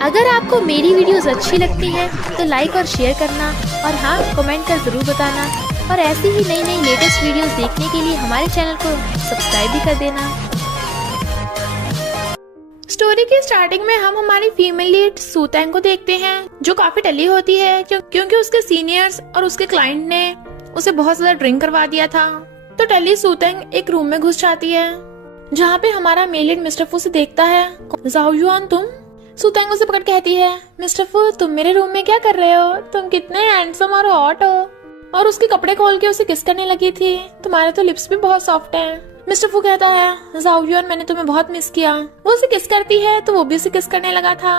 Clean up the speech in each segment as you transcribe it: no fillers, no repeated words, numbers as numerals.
अगर आपको मेरी वीडियोस अच्छी लगती है तो लाइक और शेयर करना और हाँ कमेंट कर जरूर बताना और ऐसी ही नई नई लेटेस्ट वीडियोस देखने के लिए हमारे चैनल को सब्सक्राइब भी कर देना। स्टोरी की स्टार्टिंग में हम हमारी फीमेल लीड सूतैंग को देखते हैं जो काफी टली होती है क्योंकि उसके सीनियर्स और उसके क्लाइंट ने उसे बहुत ज्यादा ड्रिंक करवा दिया था। तो टली सूतैंग एक रूम में घुस जाती है जहाँ पे हमारा मेल लीड मिस्टर फू से देखता है। जाओ युआन तुम? सूतैंग उसे पकड़ कहती है, मिस्टर फू तुम मेरे रूम में क्या कर रहे हो? तुम कितने हैंडसम और हॉट हो। और उसके कपड़े खोल के उसे किस करने लगी थी। तुम्हारे तो लिप्स भी बहुत सॉफ्ट हैं। मिस्टर फू कहता है, जाओ युआन मैंने तुम्हें बहुत मिस किया। वो उसे किस करती है तो वो भी उसे किस करने लगा था।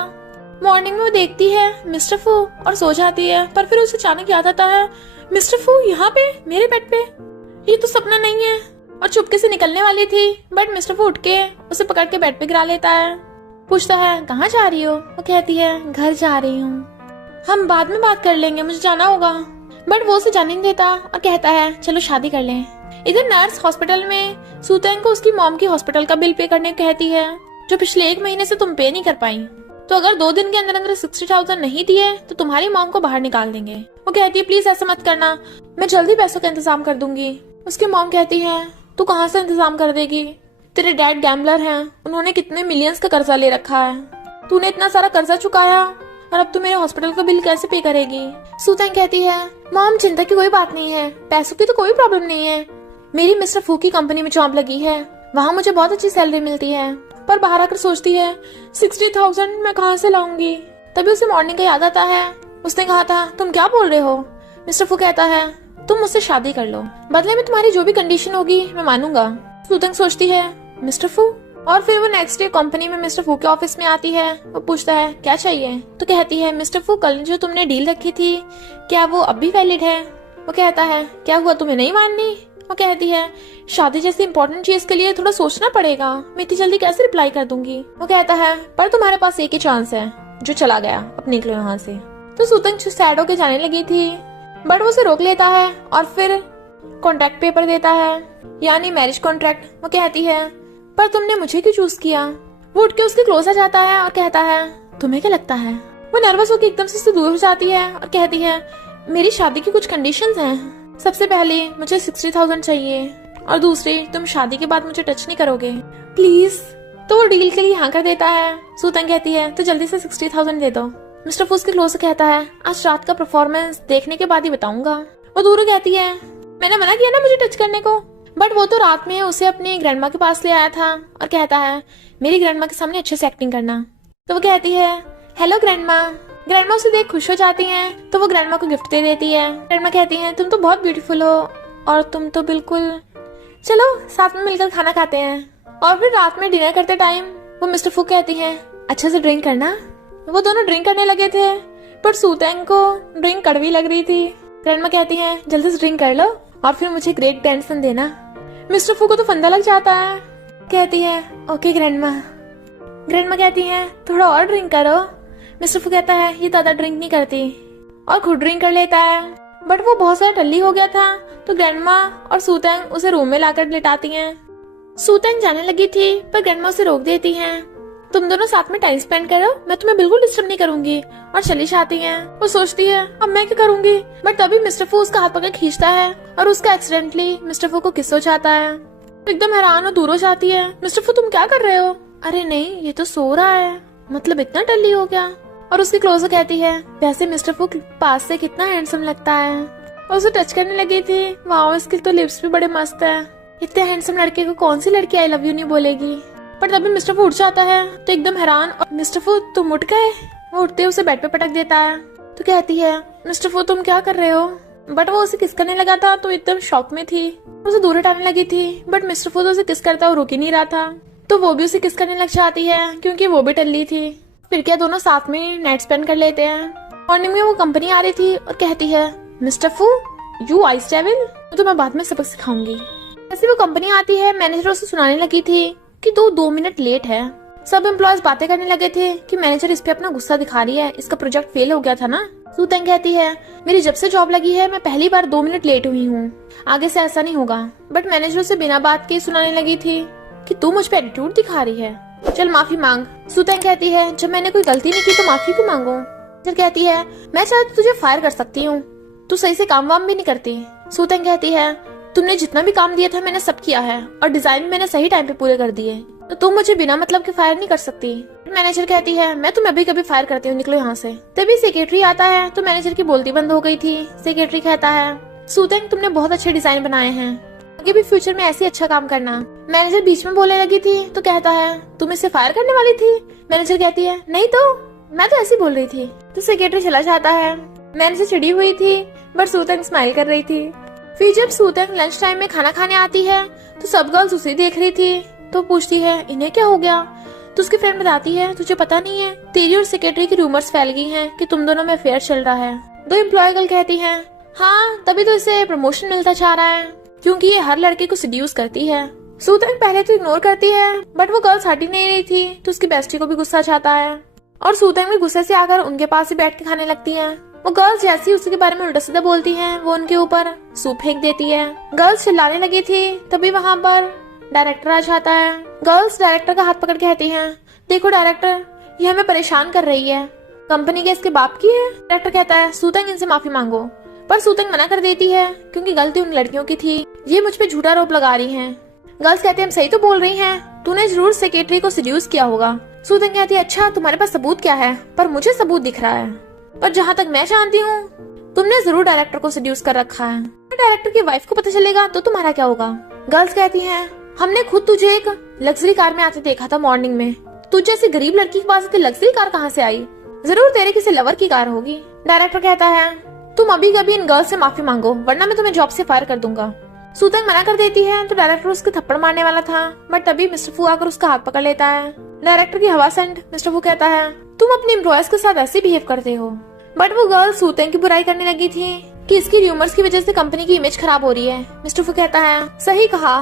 मॉर्निंग में वो देखती है मिस्टर फू और सो जाती है, पर फिर उसे अचानक याद आता है, मिस्टर फू यहाँ पे मेरे बेड पे, ये तो सपना नहीं है। और चुपके से निकलने वाली थी बट मिस्टर फू उठ के उसे पकड़ के बेड पे गिरा लेता है। पूछता है कहाँ जा रही हो? वो कहती है घर जा रही हूँ, हम बाद में बात कर लेंगे, मुझे जाना होगा। बट वो उसे जाने नहीं देता और कहता है चलो शादी कर लें। इधर नर्स हॉस्पिटल में सूतैंग को उसकी मॉम की हॉस्पिटल का बिल पे करने को कहती है जो पिछले 1 महीने से तुम पे नहीं कर पाई। तो अगर 2 दिन के अंदर अंदर 60,000 नहीं दिए तो तुम्हारी मॉम को बाहर निकाल देंगे। वो कहती है प्लीज ऐसा मत करना, मैं जल्दी पैसों का इंतजाम कर दूंगी। उसकी मॉम कहती है तू कहाँ से इंतजाम कर देगी? तेरे डैड गैम्बलर हैं, उन्होंने कितने मिलियंस का कर्जा ले रखा है, तूने इतना सारा कर्जा चुकाया और अब तू मेरे हॉस्पिटल का बिल कैसे पे करेगी? सूतैंग कहती है मॉम चिंता की कोई बात नहीं है, पैसों की तो कोई प्रॉब्लम नहीं है। मेरी मिस्टर फू की कंपनी में जॉब लगी है, वहाँ मुझे बहुत अच्छी सैलरी मिलती है। पर बाहर आकर सोचती है 60,000 मैं कहाँ से लाऊंगी। तभी उसे मॉर्निंग का याद आता है, उसने कहा था तुम क्या बोल रहे हो? मिस्टर फू कहता है तुम मुझसे शादी कर लो, बदले में तुम्हारी जो भी कंडीशन होगी मैं मानूंगा। सूतैंग सोचती है मिस्टर फू। और फिर वो नेक्स्ट डे कंपनी में मिस्टर फू के ऑफिस में आती है। वो पूछता है क्या चाहिए? तो कहती है मिस्टर फू कल जो तुमने डील रखी थी क्या वो अब भी वैलिड है? वो कहता है क्या हुआ तुम्हें नहीं माननी? वो कहती है शादी जैसी इंपॉर्टेंट चीज के लिए थोड़ा सोचना पड़ेगा, मैं इतनी जल्दी कैसे रिप्लाई कर दूंगी। वो कहता है पर तुम्हारे पास एक ही चांस है जो चला गया, अब निकलो यहाँ से। तो सूतैंग सैड होके जाने लगी थी बट वो उसे रोक लेता है और फिर कॉन्ट्रैक्ट पेपर देता है यानी मैरिज कॉन्ट्रैक्ट। वो कहती है पर तुमने मुझे क्यों चूज किया? वो उठ के उसके क्लोज आ जाता है और कहता है तुम्हें क्या लगता है? वो नर्वस होकर एकदम से दूर हो जाती है और कहती है मेरी शादी की कुछ कंडीशंस हैं। सबसे पहले मुझे 60,000 चाहिए और दूसरी तुम शादी के बाद मुझे टच नहीं करोगे प्लीज। तो वो डील के लिए हाँ कर देता है। सूतैंग कहती है तो जल्दी से 60,000 दे दो। मिस्टर फू उसके क्लोज से कहता है आज रात का परफॉर्मेंस देखने के बाद ही बताऊंगा। वो दूर कहती है मैंने मना किया ना मुझे टच करने को। बट वो तो रात में उसे अपनी ग्रैंडमा के पास ले आया था और कहता है मेरी ग्रैंडमा के सामने अच्छे से एक्टिंग करना। तो वो कहती है हेलो ग्रैंडमा। ग्रैंडमा उसे देख खुश हो जाती हैं तो वो ग्रैंडमा को गिफ्ट दे देती है। ग्रैंडमा कहती है तुम तो बहुत ब्यूटीफुल हो और तुम तो बिल्कुल, चलो साथ में मिलकर खाना खाते हैं। और फिर रात में डिनर करते टाइम वो मिस्टर फू कहती है अच्छे से ड्रिंक करना। वो दोनों ड्रिंक करने लगे थे पर सूतैंग को ड्रिंक कड़वी लग रही थी। ग्रैंडमा कहती है जल्दी से ड्रिंक कर लो और फिर मुझे ग्रेट ग्रैंडसन देना। मिस्टर फू को तो फंदा लग जाता है। कहती है ओके ग्रैंडमा। ग्रैंडमा कहती है थोड़ा और ड्रिंक करो। मिस्टर फू कहता है ये ज्यादा ड्रिंक नहीं करती और खुद ड्रिंक कर लेता है। बट वो बहुत सारा टल्ली हो गया था तो ग्रैंडमा और सूतैंग उसे रूम में लाकर लिटाती हैं। सूतैंग जाने लगी थी पर ग्रैंडमा उसे रोक देती हैं। तुम दोनों साथ में टाइम स्पेंड करो, मैं तुम्हें बिल्कुल डिस्टर्ब नहीं करूंगी। और चली जाती हैं। वो सोचती है अब मैं क्या करूंगी। बट तभी मिस्टर फू उसका हाथ पकड़ खींचता है और उसका एक्सीडेंटली मिस्टर फू को किस हो जाता है। एकदम हैरान और दूर हो जाती है। मिस्टर फू तुम क्या कर रहे हो? अरे नहीं ये तो सो रहा है, मतलब इतना टल्ली हो गया। और उसकी क्लोजर कहती है वैसे मिस्टर फू पास से कितना हैंडसम लगता है। और उसे टच करने लगी थी, वाओ इसके तो लिप्स भी बड़े मस्त है। इतने हैंडसम लड़के को कौन सी लड़की आई लव यू नहीं बोलेगी। पर तभी मिस्टर फू उठ जाता है तो एकदम हैरान, और मिस्टर फू तुम उठ गए? वो उठते उसे बेड पे पटक देता है। तो कहती है मिस्टर फू तुम क्या कर रहे हो? बट वो उसे किस करने लगा था तो एकदम शॉक में थी, उसे दूर हटाने लगी थी। बट मिस्टर फू तो उसे किस करता वो रुक ही नहीं रहा था तो वो भी उसे किस करने लग जाती है क्योंकि वो भी टल्ली थी। फिर क्या दोनों साथ में नाइट स्पेंड कर लेते हैं। मॉर्निंग में वो कंपनी आ रही थी और कहती है मिस्टर फू यू आइस डेविल, तो मैं बाद में सबक सिखाऊंगी। ऐसे वो कंपनी आती है, मैनेजर उसे सुनाने लगी थी कि 2 मिनट लेट है। सब एम्प्लॉयज बातें करने लगे थे कि मैनेजर इस पे अपना गुस्सा दिखा रही है, इसका प्रोजेक्ट फेल हो गया था ना। सूतैंग कहती है मेरी जब से जॉब लगी है मैं पहली बार 2 मिनट लेट हुई हूँ, आगे से ऐसा नहीं होगा। बट मैनेजर उसे बिना बात के सुनाने लगी थी कि तू मुझ पे एटीट्यूड दिखा रही है, चल माफी मांग। सूतेंग कहती है जब मैंने कोई गलती नहीं की तो माफी क्यों मांगू। मैनेजर कहती है मैं चाहे तो तुझे फायर कर सकती हूँ, तू सही से काम वाम भी नहीं करती। सूतेंग कहती है तुमने जितना भी काम दिया था मैंने सब किया है और डिजाइन भी मैंने सही टाइम पे पूरे कर दिए, तो तुम मुझे बिना मतलब के फायर नहीं कर सकती। मैनेजर कहती है मैं तुम्हें अभी कभी फायर करती हूँ, निकलो यहाँ से। तभी सेक्रेटरी आता है तो मैनेजर की बोलती बंद हो गई थी। सेक्रेटरी कहता है सूतेंग तुमने बहुत अच्छे डिजाइन बनाए हैं, आगे भी फ्यूचर में ऐसे अच्छा काम करना। मैनेजर बीच में बोलने लगी थी तो कहता है तुम इसे फायर करने वाली थी। मैनेजर कहती है नहीं तो मैं तो ऐसे बोल रही थी। तो सेक्रेटरी चला जाता है। मैनेजर चिड़ी हुई थी बट सूतेंग स्माइल कर रही थी। फिर जब सूतेंग लंच टाइम में खाना खाने आती है तो सब गर्ल्स उसे देख रही थी, तो पूछती है इन्हें क्या हो गया। तो उसकी फ्रेंड बताती है तुझे पता नहीं है तेरी और सेक्रेटरी की रूमर्स फैल गई हैं कि तुम दोनों में अफेयर चल रहा है। दो एम्प्लॉय गर्ल कहती हैं हाँ तभी तो इसे प्रमोशन मिलता जा रहा है क्योंकि ये हर लड़के को सेड्यूस करती है। सूतेंग पहले तो इग्नोर करती है बट वो गर्ल्स हट ही नहीं रही थी तो उसकी बेस्टी को भी गुस्सा चाहता है और सूतेंग भी गुस्से से आकर उनके पास ही बैठ के खाने लगती है। वो गर्ल्स जैसी उसके बारे में उल्टा सीधा बोलती हैं वो उनके ऊपर सूप फेंक देती है। गर्ल्स चिल्लाने लगी थी तभी वहाँ पर डायरेक्टर आ जाता है। गर्ल्स डायरेक्टर का हाथ पकड़ के कहती हैं देखो डायरेक्टर ये हमें परेशान कर रही है, कंपनी के इसके बाप की है। डायरेक्टर कहता है सूतेंग इनसे माफी मांगो, पर सूतेंग मना कर देती है क्योंकि गलती उन लड़कियों की थी, ये मुझ पे झूठा आरोप लगा रही हैं। गर्ल्स कहते हैं हम सही तो बोल रही हैं, तूने जरूर सेक्रेटरी को सेड्यूस किया होगा। सूतेंग कहती है अच्छा तुम्हारे पास सबूत क्या है, पर मुझे सबूत दिख रहा है, पर जहाँ तक मैं जानती हूँ तुमने जरूर डायरेक्टर को सेड्यूस कर रखा है। डायरेक्टर की वाइफ को पता चलेगा तो तुम्हारा क्या होगा। गर्ल्स कहती हैं हमने खुद तुझे एक लग्जरी कार में आते देखा था मॉर्निंग में, तुझ जैसी गरीब लड़की के पास इतनी लग्जरी कार कहाँ से आई, जरूर तेरे किसी लवर की कार होगी। डायरेक्टर कहता है तुम अभी कभी इन गर्ल्स से माफी मांगो वरना मैं तुम्हें जॉब से फायर कर दूंगा। सूतेंग मना कर देती है तो डायरेक्टर उसके थप्पड़ मारने वाला था बट तभी मिस्टर फू आकर उसका हाथ पकड़ लेता है। डायरेक्टर की हवा सेंट मिस्टर फू कहता है तुम अपने एम्प्लॉयज के साथ ऐसे बिहेव करते हो। बट वो गर्ल सूतेंग की बुराई करने लगी थी कि इसकी र्यूमर्स की वजह से कंपनी की इमेज खराब हो रही है। मिस्टर फू कहता है सही कहा,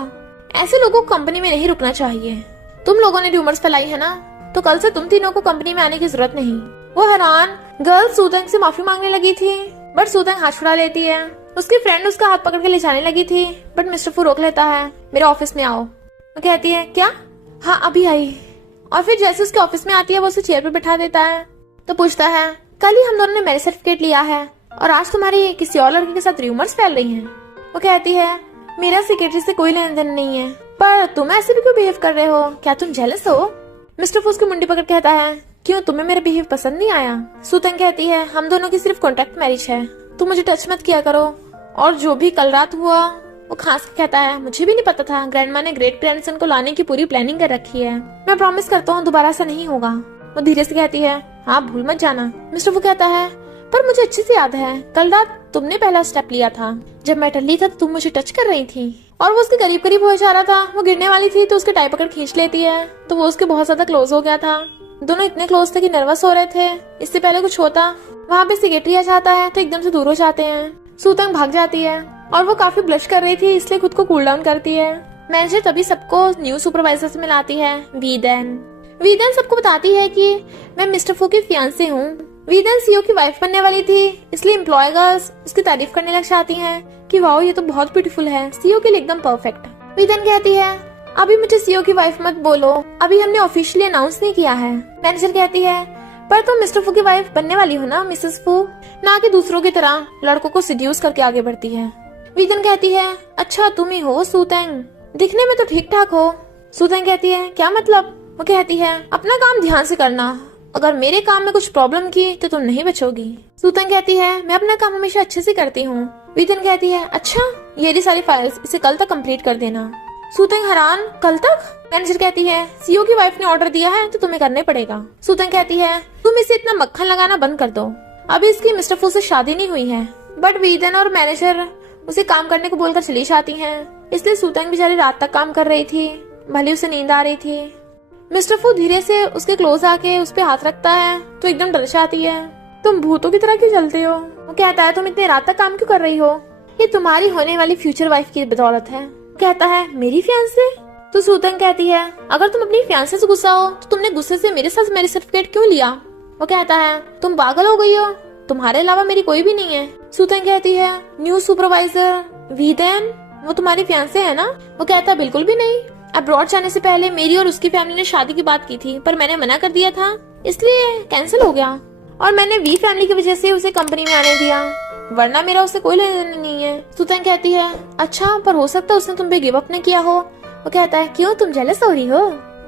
ऐसे लोगों को कंपनी में नहीं रुकना चाहिए, तुम लोगों ने र्यूमर्स फैलाई है ना तो कल से तुम तीनों को कंपनी में आने की जरूरत नहीं। वो हैरान गर्ल सूतेंग से माफी मांगने लगी थी बट सूतेंग हाथ छुड़ा लेती है। उसकी फ्रेंड उसका हाथ पकड़ के ले जाने लगी थी बट मिस्टर फू रोक लेता है मेरे ऑफिस में आओ। वो कहती है क्या, हाँ अभी आई। और फिर जैसे उसके ऑफिस में आती है वो उसे चेयर पे बैठा देता है तो पूछता है कल ही हम दोनों ने मैरिज सर्टिफिकेट लिया है और आज तुम्हारी किसी और लड़के के साथ र्यूमर्स फैल रही हैं। वो कहती है मेरा सेक्रेटरी से कोई लेन देन नहीं है, पर तुम ऐसे भी क्यों बिहेव कर रहे हो, क्या तुम जेलस हो। मिस्टर फू उसकी मुंडी पकड़ कहता है क्यों तुम्हें मेरा बिहेव पसंद नहीं आया। सूतेंग कहती है हम दोनों की सिर्फ कॉन्ट्रैक्ट मैरिज है, तुम मुझे टच मत किया करो। और जो भी कल रात हुआ वो खांस के कहता है मुझे भी नहीं पता था, ग्रैंडमा ने ग्रेट ग्रैंडसन को लाने की पूरी प्लानिंग कर रखी है, मैं प्रॉमिस करता हूँ दोबारा ऐसा नहीं होगा। वो धीरे से कहती है हाँ भूल मत जाना। मिस्टर फू कहता है पर मुझे अच्छे से याद है कल रात तुमने पहला स्टेप लिया था, जब मैं टल्ली था तो तुम मुझे टच कर रही थी। और वो उसके करीब करीब हो जा रहा था, वो गिरने वाली थी तो उसके टाई पकड़ खींच लेती है तो वो उसके बहुत ज्यादा क्लोज हो गया था। दोनों इतने क्लोज थे कि नर्वस हो रहे थे, इससे पहले कुछ होता। वहाँ पे सेक्रेटरी आ जाता है तो एकदम से दूर हो जाते हैं। सूतेंग भाग जाती है और वो काफी ब्लश कर रही थी इसलिए खुद को कूल डाउन करती है। मैनेजर तभी सबको न्यू सुपरवाइजर से मिलाती है वीदेन सबको बताती है कि मैं मिस्टर फू की फियांसे हूँ। वीदेन सीईओ की वाइफ बनने वाली थी इसलिए एम्प्लॉय गर्ल्स उसकी तारीफ करने लग जाती हैं कि वाओ ये तो बहुत ब्यूटीफुल है, सीईओ के लिए एकदम परफेक्ट। वीदेन कहती है अभी मुझे सीईओ की वाइफ मत बोलो, अभी हमने ऑफिशियली अनाउंस नहीं किया है। मैनेजर कहती है पर तुम मिस्टर फू की वाइफ बनने वाली हो ना मिसेस फू, ना कि दूसरों की तरह लड़कों को सिड्यूस करके आगे बढ़ती है। वीदेन कहती है अच्छा तुम ही हो सूतेंग, दिखने में तो ठीक ठाक हो। सूतेंग कहती है क्या मतलब। वो कहती है अपना काम ध्यान से करना, अगर मेरे काम में कुछ प्रॉब्लम की तो तुम नहीं बचोगी। सूतेंग कहती है मैं अपना काम हमेशा अच्छे से करती हूँ। वीदेन कहती है अच्छा ये रही सारी फाइल्स, इसे कल तक कंप्लीट कर देना। सूतेंग हैरान कल तक। मैनेजर कहती है सीईओ की वाइफ ने ऑर्डर दिया है तो तुम्हें करने पड़ेगा। सूतेंग कहती है तुम इसे इतना मक्खन लगाना बंद कर दो, अभी इसकी मिस्टर फू से शादी नहीं हुई है। बट वीदेन और मैनेजर उसे काम करने को बोलकर चली जाती हैं, इसलिए सूतेंग बेचारी रात तक काम कर रही थी, भले उसे नींद आ रही थी। मिस्टर फू धीरे से उसके क्लोज आके उस पे हाथ रखता है तो एकदम डर जाती है। तुम भूतों की तरह क्यों चलते हो। वो कहता है तुम इतने रात तक काम क्यों कर रही हो, ये तुम्हारी होने वाली फ्यूचर वाइफ की बदौलत है। कहता है मेरी फियांसे। तो सूतेंग कहती है अगर तुम अपनी फियांसे से गुस्सा हो तो तुमने गुस्से से मेरे साथ मैरिज सर्टिफिकेट क्यों लिया। वो कहता है तुम पागल हो गई हो, तुम्हारे अलावा मेरी कोई भी नहीं है। सूतेंग कहती है न्यू सुपरवाइजर वीदेन वो तुम्हारी फियांसे है ना। वो कहता है बिल्कुल भी नहीं, अब्रॉड जाने से पहले मेरी और उसकी फैमिली ने शादी की बात की थी, पर मैंने मना कर दिया था, इसलिए कैंसिल हो गया। और मैंने वी फैमिली की वजह से उसे कंपनी में आने दिया, वरना मेरा उससे कोई लेना देना नहीं है। सुतंग कहती है अच्छा, पर हो सकता है उसने तुम पे गिव अप न किया हो। वो कहता है क्यों, तुम जेलस हो रही हो?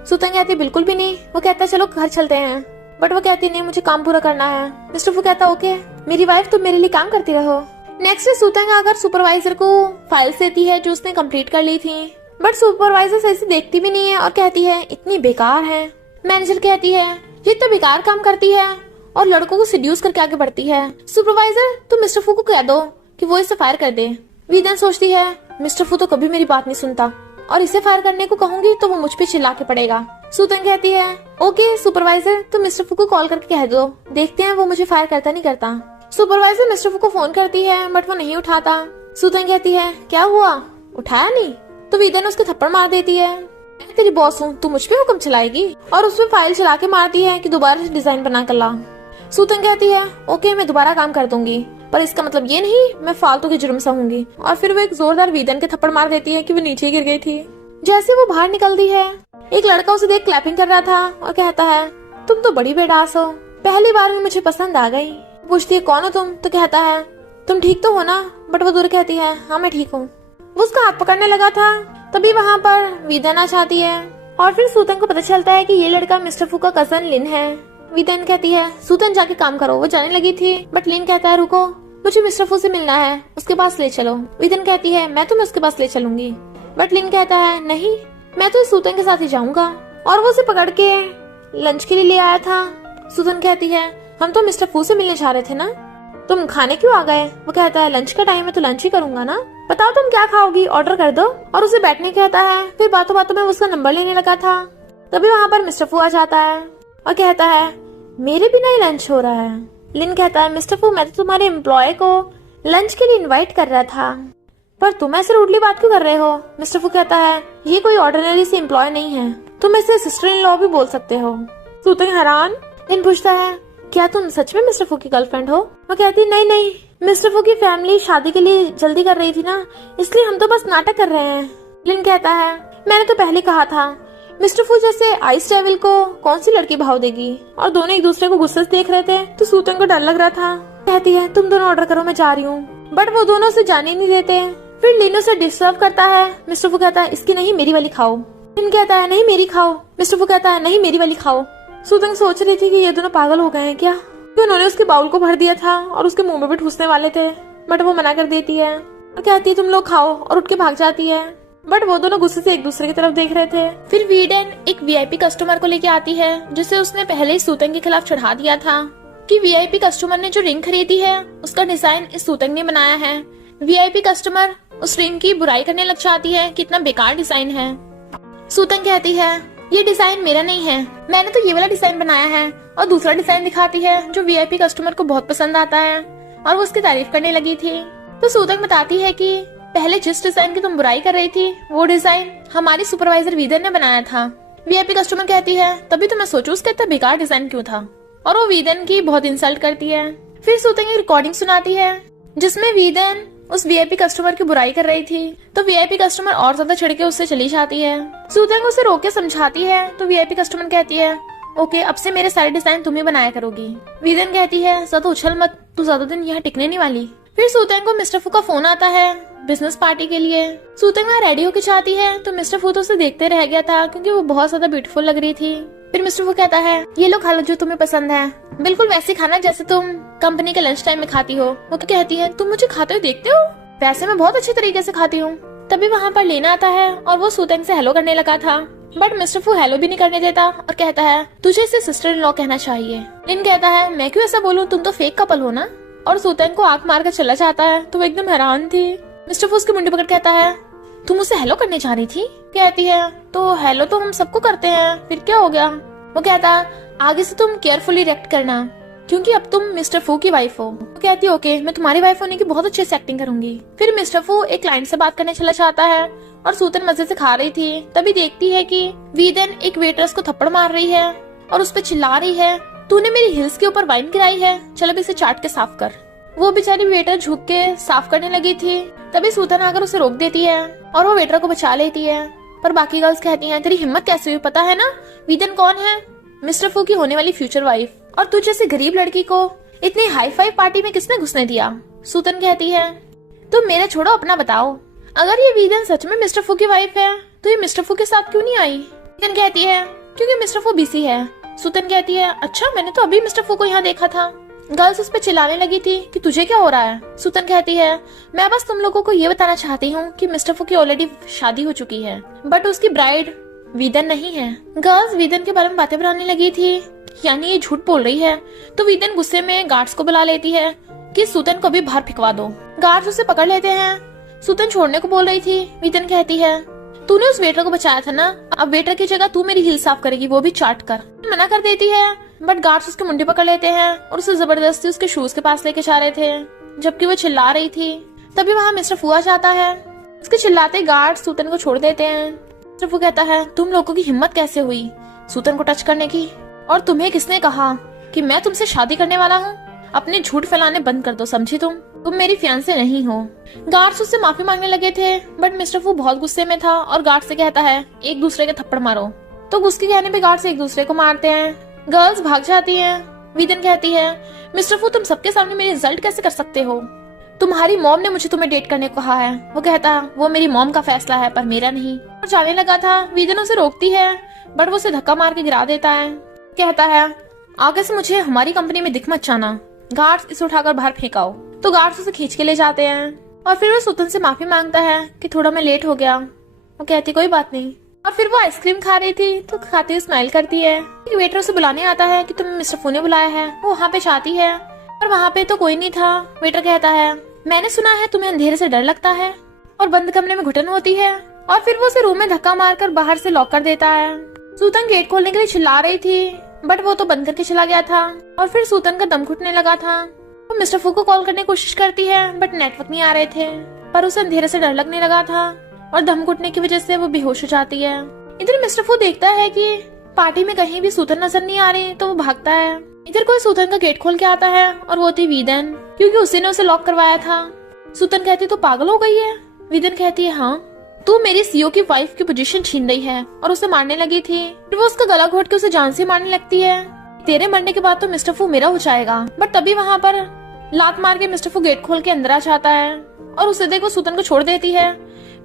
सुतंग कहती है बिल्कुल भी नहीं। वो कहता है चलो घर चलते हैं, बट वो कहती नहीं, मुझे काम पूरा करना है। मिस्टर फू कहता ओके, मेरी वाइफ तुम मेरे लिए काम करती रहो। नेक्स्ट डे सुतंग आकर सुपरवाइजर को फाइल्स देती है जो उसने कंप्लीट कर ली थी, बट सुपरवाइजर सही से देखती भी नहीं है और कहती है इतनी बेकार है। मैनेजर कहती है ये तो बेकार काम करती है और लड़कों को सिड्यूस करके आगे बढ़ती है। सुपरवाइजर तुम मिस्टर फू को कह दो कि वो इसे फायर कर दे। वीदन सोचती है मिस्टर फू तो कभी मेरी बात नहीं सुनता और इसे फायर करने को कहूंगी तो वो मुझ पे चिल्ला के पड़ेगा। सुतंग कहती है ओके सुपरवाइजर, तुम मिस्टर फू को कॉल करके कह दो, देखते हैं वो मुझे फायर करता नहीं करता। सुपरवाइजर मिस्टर फू को फोन करती है बट वो नहीं उठाता। सुतंग कहती है क्या हुआ, उठाया नहीं? तो वीदन उसके थप्पड़ मार देती है, मैं तेरी बॉस हूँ, तू मुझ पे हुक्म चलाएगी? और उसमें फाइल चला के मारती है कि दोबारा से डिजाइन बना कर ला। सुतंग कहती है ओके मैं दोबारा काम कर दूंगी, पर इसका मतलब ये नहीं मैं फालतू के जुर्म सहूंगी। और फिर वो एक जोरदार वीदन के थप्पड़ मार देती है कि वो नीचे गिर गई थी। जैसे वो बाहर निकलती है, एक लड़का उसे देख क्लैपिंग कर रहा था और कहता है तुम तो बड़ी बेडास हो, पहली बार में मुझे पसंद आ गई। पूछती है कौन हो तुम? तो कहता है तुम ठीक तो हो ना? बट वो दूर कहती है हाँ मैं ठीक हूँ। वो उसका हाथ पकड़ने लगा था, तभी वहाँ पर वीदन आ जाती है और फिर सुतंग को पता चलता है कि ये लड़का मिस्टर फू का कजन लिन है। वीदन कहती है सुतंग जाके काम करो। वो जाने लगी थी बट लिन कहता है रुको, मुझे मिस्टर फू से मिलना है, उसके पास ले चलो। वीदन कहती है मैं तुम्हें उसके पास ले चलूंगी, बट लिन कहता है नहीं, मैं तो सुतंग के साथ ही जाऊंगा। और वो उसे पकड़ के लंच के लिए ले आया था। सुतंग कहती है हम तो मिस्टर फू से मिलने जा रहे थे ना, तुम खाने क्यों आ गए? वो कहता है लंच का टाइम है तो लंच ही करूंगा ना, बताओ तुम क्या खाओगी, ऑर्डर कर दो। और उसे बैठने कहता है। फिर बातों बातों में उसका नंबर लेने लगा था, तभी वहाँ पर मिस्टर फू आ जाता है और कहता है मेरे बिना ही लंच हो रहा है। लिन कहता है मिस्टर फू मैं तो तुम्हारे एम्प्लॉय को लंच के लिए इनवाइट कर रहा था, पर तुम ऐसे रूडली बात क्यों कर रहे हो? मिस्टर फू कहता है ये कोई ऑर्डिनरी सी एम्प्लॉय नहीं है, तुम इसे सिस्टर इन लॉ भी बोल सकते हो। सुतंग हैरान। लिन पूछता है क्या तुम सच में मिस्टर फू की गर्लफ्रेंड हो? वो कहती नहीं नहीं, मिस्टर फू की फैमिली शादी के लिए जल्दी कर रही थी ना, इसलिए हम तो बस नाटक कर रहे हैं। लिन कहता है मैंने तो पहले कहा था, मिस्टर फू जैसे आइस डेविल को कौन सी लड़की भाव देगी? और दोनों एक दूसरे को गुस्से से देख रहे थे तो सुतंग को डर लग रहा था। कहती है तुम दोनों ऑर्डर करो मैं जा रही हूँ, बट वो दोनों से जाने नहीं देते। फिर लिन उसे डिस्टर्ब करता है। मिस्टर फू कहता है इसकी नहीं मेरी वाली खाओ। लिन कहता है नहीं मेरी खाओ। मिस्टर फू कहता है नहीं मेरी वाली खाओ। सुतंग सोच रही थी कि ये दोनों पागल हो गए हैं क्या, कि उन्होंने उसके बाउल को भर दिया था और उसके मुंह में भी ठूसने वाले थे, बट वो मना कर देती है और कहती है तुम लोग खाओ और उठ के भाग जाती है। बट वो दोनों गुस्से से एक दूसरे की तरफ देख रहे थे। फिर वीडन एक वीआईपी कस्टमर को लेके आती है जिसे उसने पहले ही सुतंग के खिलाफ चढ़ा दिया था कि वीआईपी कस्टमर ने जो रिंग खरीदी है उसका डिजाइन इस सुतंग ने बनाया है। वीआईपी कस्टमर उस रिंग की बुराई करने लग जाती है कि इतना बेकार डिजाइन है। सुतंग कहती है ये डिजाइन मेरा नहीं है, मैंने तो ये वाला डिजाइन बनाया है, और दूसरा डिजाइन दिखाती है जो वीआईपी कस्टमर को बहुत पसंद आता है और वो उसकी तारीफ करने लगी थी। तो सुतंग बताती है कि पहले जिस डिजाइन की तुम बुराई कर रही थी वो डिजाइन हमारी सुपरवाइजर वीदन ने बनाया था। वीआईपी कस्टमर कहती है तभी तो मैं सोचूं उसका इतना बेकार डिजाइन क्यों था, और वो वीदन की बहुत इंसल्ट करती है। फिर सुतंग एक रिकॉर्डिंग सुनाती है जिसमें वीदन उस वीआईपी कस्टमर की बुराई कर रही थी, तो वीआईपी कस्टमर और ज्यादा चिढ़ के उससे चली जाती है। सुतंग उसे रोक के समझाती है तो वीआईपी कस्टमर कहती है ओके अब से मेरे सारे डिजाइन तुम ही बनाया करोगी। वीदन कहती है ज्यादा उछल मत, तू ज्यादा दिन यहाँ टिकने नहीं वाली। फिर सुतंग को मिस्टर फू का फोन आता है बिजनेस पार्टी के लिए। सुतंग वहाँ रेडी होके जाती है तो मिस्टर फू तो उसे देखते रह गया था क्योंकि वो बहुत ज्यादा ब्यूटीफुल लग रही थी। फिर मिस्टर फू कहता है ये लो खा लो जो तुम्हें पसंद है, बिल्कुल वैसे खाना जैसे तुम कंपनी के लंच टाइम में खाती हो। वो तो कहती है तुम मुझे खाते हुए देखते हो, वैसे मैं बहुत अच्छे तरीके से खाती हूँ। तभी वहाँ पर लेना आता है और वो सुतंग से हेलो करने लगा था, बट मिस्टर फू हेलो भी नहीं करने देता और कहता है तुझे इसे सिस्टर इन लॉ कहना चाहिए। लिन कहता है मैं क्यों ऐसा बोलूं, तुम तो फेक कपल हो ना। और सुतंग को आंख मार कर चला जाता है तो वो एकदम हैरान थी। मिस्टर फू उसकी मुंडी पकड़ कहता है तुम उसे हेलो करने जा रही थी? कहती है तो हेलो तो हम सबको करते हैं, फिर क्या हो गया? वो कहता आगे से तुम केयरफुली रिएक्ट करना क्योंकि अब तुम मिस्टर फू की वाइफ हो। वो कहती है ओके मैं तुम्हारी वाइफ होने की बहुत अच्छे से एक्टिंग करूंगी। फिर मिस्टर फू एक क्लाइंट से बात करने चला जाता है और सुतन मजे से खा रही थी, तभी देखती है कि वीदन एक वेटर्स को थप्पड़ मार रही है और उस पर चिल्ला रही है तूने मेरी हिल्स के ऊपर वाइन गिराई है, चल अब इसे चाट के साफ कर। वो बेचारी वेटर झुक के साफ करने लगी थी, तभी सुतन आकर उसे रोक देती है और वो वेटर को बचा लेती है। पर बाकी गर्ल्स कहती हैं तेरी हिम्मत कैसे हुई, पता है ना वीदन कौन है, मिस्टर फू की होने वाली फ्यूचर वाइफ, और तुझ जैसे गरीब लड़की को इतनी हाई फाई पार्टी में किसने घुसने दिया। सूतन कहती है तुम मेरा छोड़ो, अपना बताओ, अगर ये वीदन सच में मिस्टर फू की वाइफ है तो ये मिस्टर फू के साथ क्यों नहीं आई। वीदन कहती है क्योंकि मिस्टर फू बिजी है। सूतन कहती है अच्छा, मैंने तो अभी मिस्टर फू को यहाँ देखा था। गर्ल्स उस पर चिल्लाने लगी थी कि तुझे क्या हो रहा है। सूतन कहती है मैं बस तुम लोगों को ये बताना चाहती हूँ कि मिस्टर फू की ऑलरेडी शादी हो चुकी है, बट उसकी ब्राइड वीदन नहीं है। गर्ल्स वीदन के बारे में बातें बनाने लगी थी, यानी ये झूठ बोल रही है। तो वीदन गुस्से में गार्ड्स को बुला लेती है कि सूतन को भी बाहर फेंकवा दो। गार्ड्स उसे पकड़ लेते हैं। सूतन छोड़ने को बोल रही थी। वीदन कहती है तूने उस वेटर को बचाया था ना, अब वेटर की जगह तू मेरी हील साफ करेगी, वो भी चाट कर। मना कर देती है, बट गार्ड्स उसके मुंडे पकड़ लेते हैं और उसे जबरदस्ती उसके शूज के पास लेके जा रहे थे, जबकि वो चिल्ला रही थी। तभी वहाँ मिस्टर फू आ जाता है। उसके चिल्लाते गार्ड्स सूतन को छोड़ देते हैं। मिस्टर फू कहता है तुम लोगों की हिम्मत कैसे हुई सूतन को टच करने की, और तुम्हें किसने कहा कि मैं तुमसे शादी करने वाला हूँ। अपने झूठ फैलाने बंद कर दो, समझी तुम मेरी फियांसे नहीं हो। गार्ड्स उससे माफी मांगने लगे थे, बट मिस्टर फू बहुत गुस्से में था और गार्ड से कहता है एक दूसरे के थप्पड़ मारो। तो उसके कहने पे गार्ड्स एक दूसरे को मारते हैं। गर्ल्स भाग जाती हैं। वीदन कहती है मिस्टर फू तुम सबके सामने मेरी इंसल्ट कैसे कर सकते हो, तुम्हारी मॉम ने मुझे तुम्हें डेट करने को कहा है। वो कहता वो मेरी मॉम का फैसला है पर मेरा नहीं। और जाने लगा था। वीदन उसे रोकती है, बट वो उसे धक्का मार के गिरा देता है। कहता है आगे से मुझे हमारी कंपनी में दिख मत जाना। गार्ड्स इसे उठाकर बाहर फेंकाओ। तो गार्ड्स उसे खींच के ले जाते हैं और फिर वो सूतन से माफी मांगता है कि थोड़ा मैं लेट हो गया। वो कहती कोई बात नहीं। और फिर वो आइसक्रीम खा रही थी तो खाते हुए स्माइल करती है। वेटर उसे बुलाने आता है कि तुम्हें मिस्टर फू ने बुलाया है। वो वहाँ पे जाती है और वहाँ पे तो कोई नहीं था। वेटर कहता है मैंने सुना है तुम्हें अंधेरे से डर लगता है और बंद कमरे में घुटन होती है। और फिर वो उसे रूम में धक्का मारकर बाहर से लॉक कर देता है। सूतन गेट खोलने के लिए चिल्ला रही थी, बट वो तो बंद करके चला गया था। और फिर सूतन का दम घुटने लगा था। वो मिस्टर फू को कॉल करने की कोशिश करती है, बट नेटवर्क नहीं आ रहे थे। पर उसे अंधेरे से डर लगने लगा था और दम घुटने की वजह से वो बेहोश हो जाती है। इधर मिस्टर फू देखता है कि पार्टी में कहीं भी सूतन नजर नहीं आ रही, तो वो भागता है। इधर कोई सूतन का गेट खोल के आता है और वो थी वीदन, क्योंकि उसी ने उसे लॉक करवाया था। सूतन कहती तो पागल हो गई है। वीदन कहती है हाँ, तू मेरी सीईओ की वाइफ की पोजीशन छीन रही है, और उसे मारने लगी थी। फिर वो उसका गला घोट के उसे जान से मारने लगती है। तेरे मरने के बाद तो मिस्टर फू मेरा हो जाएगा। बट तभी वहाँ पर लात मार के मिस्टर फू गेट खोल के अंदर आ जाता है और उसे देख वो सूतन को छोड़ देती है।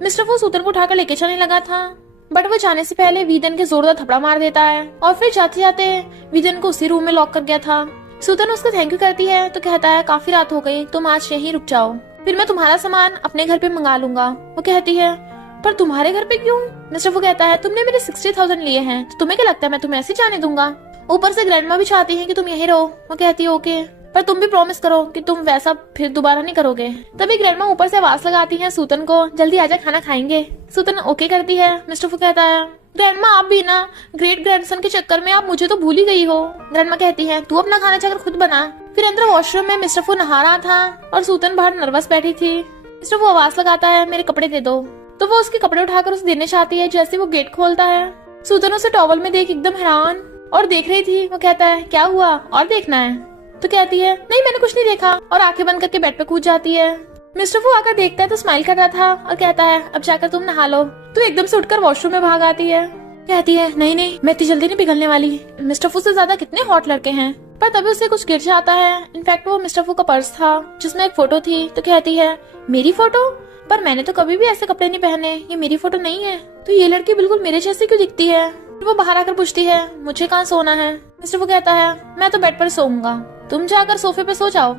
मिस्टर फू सूतन को उठाकर लेके चलने लगा था, बट वो जाने से पहले वीदन के जोरदार थपड़ा मार देता है और फिर जाते जाते वीदन को उसी रूम में लॉक कर गया था। सूतन उसको थैंक यू करती है तो कहता है काफी रात हो गई, तुम आज यहीं रुक जाओ, फिर मैं तुम्हारा सामान अपने घर पे मंगा लूंगा। वो कहती है पर तुम्हारे घर पे क्यों। मिस्टर फू कहता है तुमने मेरे 60,000 लिए हैं, तो तुम्हें क्या लगता है मैं तुम्हें ऐसे जाने दूंगा। ऊपर से ग्रैंडमा भी चाहती है कि तुम यहीं रहो। वो कहती है ओके, पर तुम भी प्रॉमिस करो कि तुम वैसा फिर दोबारा नहीं करोगे। तभी ग्रैंडमा ऊपर से आवाज लगाती है सूतन को, जल्दी आजा खाना खाएंगे। सूतन ओके करती है। मिस्टर फू कहता है ग्रैंडमा आप भी ना ग्रेट ग्रैंडसन के चक्कर में आप मुझे तो भूल ही गई हो। ग्रैंडमा कहती है तू अपना खाना चाकर खुद बना। फिर अंदर वॉशरूम में मिस्टर फू नहा रहा था और सूतन बाहर नर्वस बैठी थी। मिस्टर फू आवाज लगाता है मेरे कपड़े दे दो, तो वो उसके कपड़े उठाकर उसे देने चाहती है। जैसे वो गेट खोलता है, सूतन उसे टॉवल में देख एकदम हैरान और देख रही थी। वो कहता है क्या हुआ और देखना है। तो कहती है नहीं मैंने कुछ नहीं देखा, और आंखें बंद करके बेड पे कूद जाती है। मिस्टर फू आकर देखता है तो स्माइल कर रहा था और कहता है अब जाकर तुम नहा लो। तो एकदम से उठकर वॉशरूम में भाग आती है। कहती है नहीं नहीं मैं इतनी जल्दी नहीं पिघलने वाली। मिस्टर फू से ज्यादा कितने हॉट लड़के हैं। पर तभी उसे कुछ गिर जाता है। इनफैक्ट वो मिस्टर फू का पर्स था जिसमें एक फोटो थी। तो कहती है मेरी फोटो, पर मैंने तो कभी भी ऐसे कपड़े नहीं पहने, ये मेरी फोटो नहीं है। तो ये लड़की बिल्कुल मेरे जैसी क्यों दिखती है। वो बाहर आकर पूछती है मुझे कहाँ सोना है। मिस्टर फू कहता है मैं तो बेड पर सोऊंगा, तुम जाकर सोफे पे सो जाओ।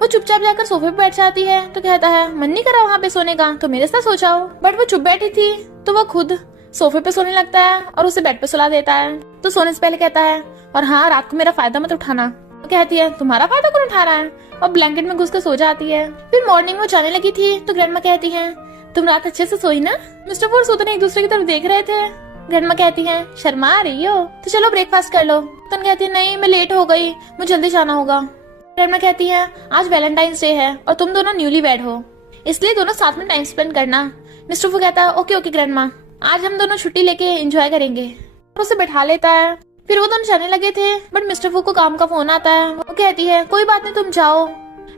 वो चुपचाप जाकर सोफे पे बैठ जाती है। तो कहता है मन नहीं करा वहाँ पे सोने का तो मेरे साथ सो जाओ। बट वो चुप बैठी थी तो वो खुद सोफे पे सोने लगता है और उसे बेड पे सुला देता है। तो सोने से पहले कहता है और हाँ रात को मेरा फायदा मत उठाना। वो कहती है तुम्हारा फायदा कौन उठा रहा है, और ब्लैंकेट में घुस कर सो जाती है। फिर मॉर्निंग वो जाने लगी थी तो ग्रैंडमा कहती है तुम रात अच्छे से सोई ना। मिस्टर फू और सूतन एक दूसरे की तरफ देख रहे थे। ग्रैंडमा कहती है शर्मा आ रही हो तो चलो ब्रेकफास्ट कर लो। सूतन कहती है नहीं मैं लेट हो गई, मुझे जल्दी जाना होगा। ग्रैंडमा कहती है आज वैलेंटाइंस डे है और तुम दोनों न्यूली वेड हो, इसलिए दोनों साथ में टाइम स्पेंड करना। मिस्टर फू कहता है ओके ओके ग्रैंडमा, आज हम दोनों छुट्टी लेके एंजॉय करेंगे। और उसे बैठा लेता है। फिर वो दोनों जाने लगे थे, बट मिस्टर फू को काम का फोन आता है। वो कहती है कोई बात नहीं तुम जाओ,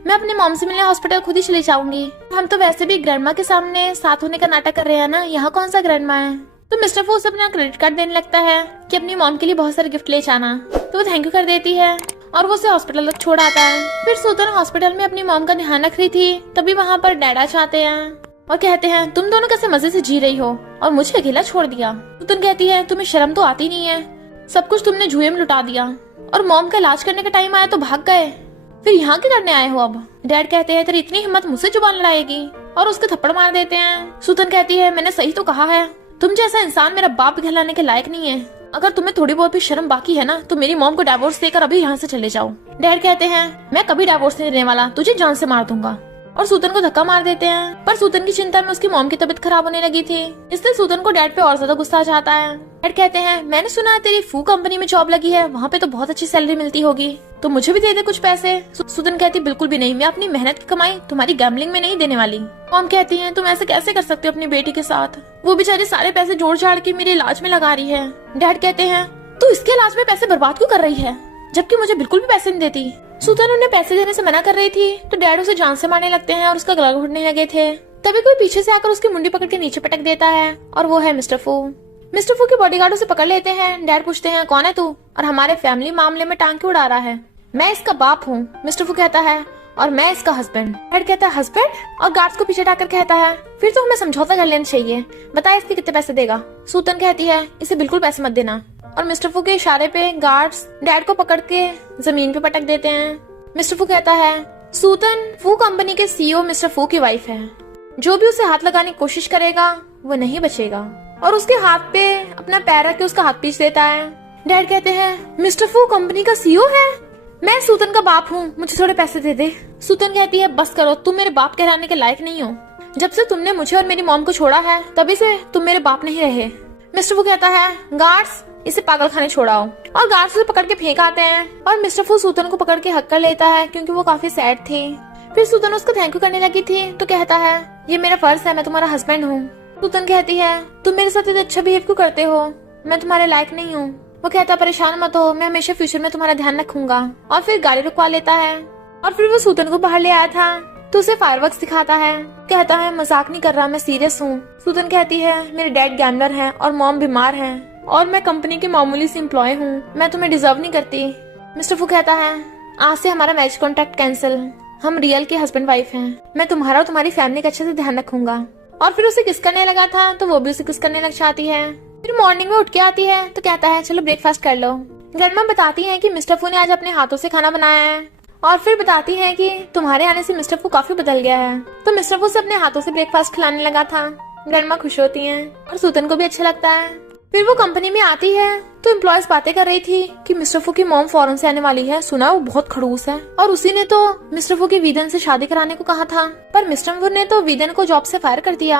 मैं अपनी मॉम से मिलने हॉस्पिटल खुद ही चली जाऊंगी। हम तो वैसे भी ग्रैंडमा के सामने साथ होने का नाटक कर रहे हैं ना, यहाँ कौन सा ग्रैंडमा है। तो मिस्टर फू उसे अपना क्रेडिट कार्ड देने लगता है कि अपनी मॉम के लिए बहुत सारे गिफ्ट ले जाना। तो वो थैंक यू कर देती है और वो उसे हॉस्पिटल तक छोड़ आता है। फिर सूतन हॉस्पिटल में अपनी मॉम का ध्यान रख रही थी, तभी वहाँ पर डैडा चाहते हैं और कहते हैं तुम दोनों कैसे मजे से जी रही हो और मुझे अकेला छोड़ दिया। सूतन कहती है तुम्हें शर्म तो आती नहीं है, सब कुछ तुमने जुए में लुटा दिया और मॉम का इलाज करने का टाइम आया तो भाग गए, फिर यहाँ क्या करने आए हो अब। डैड कहते हैं तेरी इतनी हिम्मत मुझसे जुबान लड़ाएगी और उसके थप्पड़ मार देते हैं। सूतन कहती है मैंने सही तो कहा है, तुम जैसा इंसान मेरा बाप कहलाने के लायक नहीं है, अगर तुम्हें थोड़ी बहुत भी शर्म बाकी है ना तो मेरी मॉम को डिवोर्स देकर अभी यहाँ से चले जाओ। डैड कहते हैं मैं कभी डिवोर्स नहीं देने वाला, तुझे जान से मार दूंगा और सूतन को धक्का मार देते हैं। पर सूतन की चिंता में उसकी मॉम की तबीयत खराब होने लगी थी, इसलिए सूतन को डैड पे और ज्यादा गुस्सा आ जाता है। डैड कहते हैं मैंने सुना है तेरी फू कंपनी में जॉब लगी है, वहाँ पे तो बहुत अच्छी सैलरी मिलती होगी, तो मुझे भी दे दे कुछ पैसे। सूतन कहती बिल्कुल भी नहीं, मैं अपनी मेहनत की कमाई तुम्हारी गैम्बलिंग में नहीं देने वाली। मॉम कहती है तुम ऐसे कैसे कर सकते हो अपनी बेटी के साथ, वो बेचारी सारे पैसे जोड़ जाड़ के मेरे इलाज में लगा रही है। डैड कहते हैं तू इसके इलाज में पैसे बर्बाद क्यों कर रही है, जबकि मुझे बिल्कुल भी पैसे नहीं देती। सूतन उन्हें पैसे देने से मना कर रही थी तो डैड उसे जान से मारने लगते हैं और उसका गला घोटने लगे थे। तभी कोई पीछे से आकर उसकी मुंडी पकड़ के नीचे पटक देता है और वो है मिस्टर फू। मिस्टर फू के बॉडीगार्ड उसे पकड़ लेते हैं। डैड पूछते हैं कौन है तू और हमारे फैमिली मामले में टांग क्यों उड़ा रहा है। मैं इसका बाप हूँ, मिस्टर फू कहता है, और मैं इसका हस्बैंड। डैड कहता है हस्बैंड, और गार्ड्स को पीछे डाकर कहता है फिर तो हमें समझौता कर लेना चाहिए, बता इसके कितने पैसे देगा। सूतन कहती है इसे बिल्कुल पैसे मत देना और मिस्टर फू के इशारे पे गार्ड्स डैड को पकड़ के जमीन पे पटक देते हैं। मिस्टर फू कहता है सूतन फू कंपनी के सीईओ मिस्टर फू की वाइफ है, जो भी उसे हाथ लगाने की कोशिश करेगा वो नहीं बचेगा, और उसके हाथ पे अपना पैर रख के उसका हाथ पीस देता है। डैड कहते हैं मिस्टर फू कंपनी का सीईओ है, मैं सूतन का बाप हूँ, मुझे थोड़े पैसे दे दे। सूतन कहती है बस करो, तुम मेरे बाप कहलाने के लायक नहीं हो, जब से तुमने मुझे और मेरी मॉम को छोड़ा है तभी से तुम मेरे बाप नहीं रहे। मिस्टर फू कहता है गार्ड्स इसे पागल खाने छोड़ाओ, और गार्ड्स उसे पकड़ के फेंक आते हैं और मिस्टर फू सूतन को पकड़ के हक कर लेता है क्योंकि वो काफी सैड थी। फिर सूतन उसको थैंक यू करने लगी थी तो कहता है ये मेरा फर्ज है, मैं तुम्हारा हस्बैंड हूँ। सूतन कहती है तुम मेरे साथ इतना अच्छा बिहेव क्यों करते हो, मैं तुम्हारे लायक नहीं हूँ। वो कहता है परेशान मत हो, मैं हमेशा फ्यूचर में तुम्हारा ध्यान रखूंगा, और फिर गाड़ी रुकवा लेता है। और फिर वो सूतन को बाहर ले आया था तो उसे फायरवर्क्स दिखाता है, कहता है मजाक नहीं कर रहा, मैं सीरियस हूँ। सूतन कहती है मेरे डैड गैम्बलर हैं और मॉम बीमार है और मैं कंपनी की मामूली सी एम्प्लॉय हूँ, मैं तुम्हें डिजर्व नहीं करती। मिस्टर फू कहता है आज से हमारा मैरिज कॉन्ट्रैक्ट कैंसिल, हम रियल के हस्बैंड वाइफ हैं, मैं तुम्हारा और तुम्हारी फैमिली का अच्छे से ध्यान रखूंगा। और फिर उसे किस करने लगा था तो वो भी उसे किस करने लग जाती है। फिर मॉर्निंग में उठ के आती है तो कहता है चलो ब्रेकफास्ट कर लो। ग्रैंडमा बताती है कि मिस्टर फू ने आज अपने हाथों से खाना बनाया है, और फिर बताती है कि तुम्हारे आने से मिस्टर फू काफी बदल गया है। तो मिस्टर फू से अपने हाथों से ब्रेकफास्ट खिलाने लगा था। ग्रैंडमा खुश होती हैं और सूतन को भी अच्छा लगता है। फिर वो कंपनी में आती है तो एम्प्लॉयज बातें कर रही थी कि मिस्टर फू की मॉम फॉरेन से आने वाली है, सुना वो बहुत खड़ूस है, और उसी ने तो मिस्टर फू की वीदन से शादी कराने को कहा था, पर मिस्टर फू ने तो वीदन को जॉब से फायर कर दिया,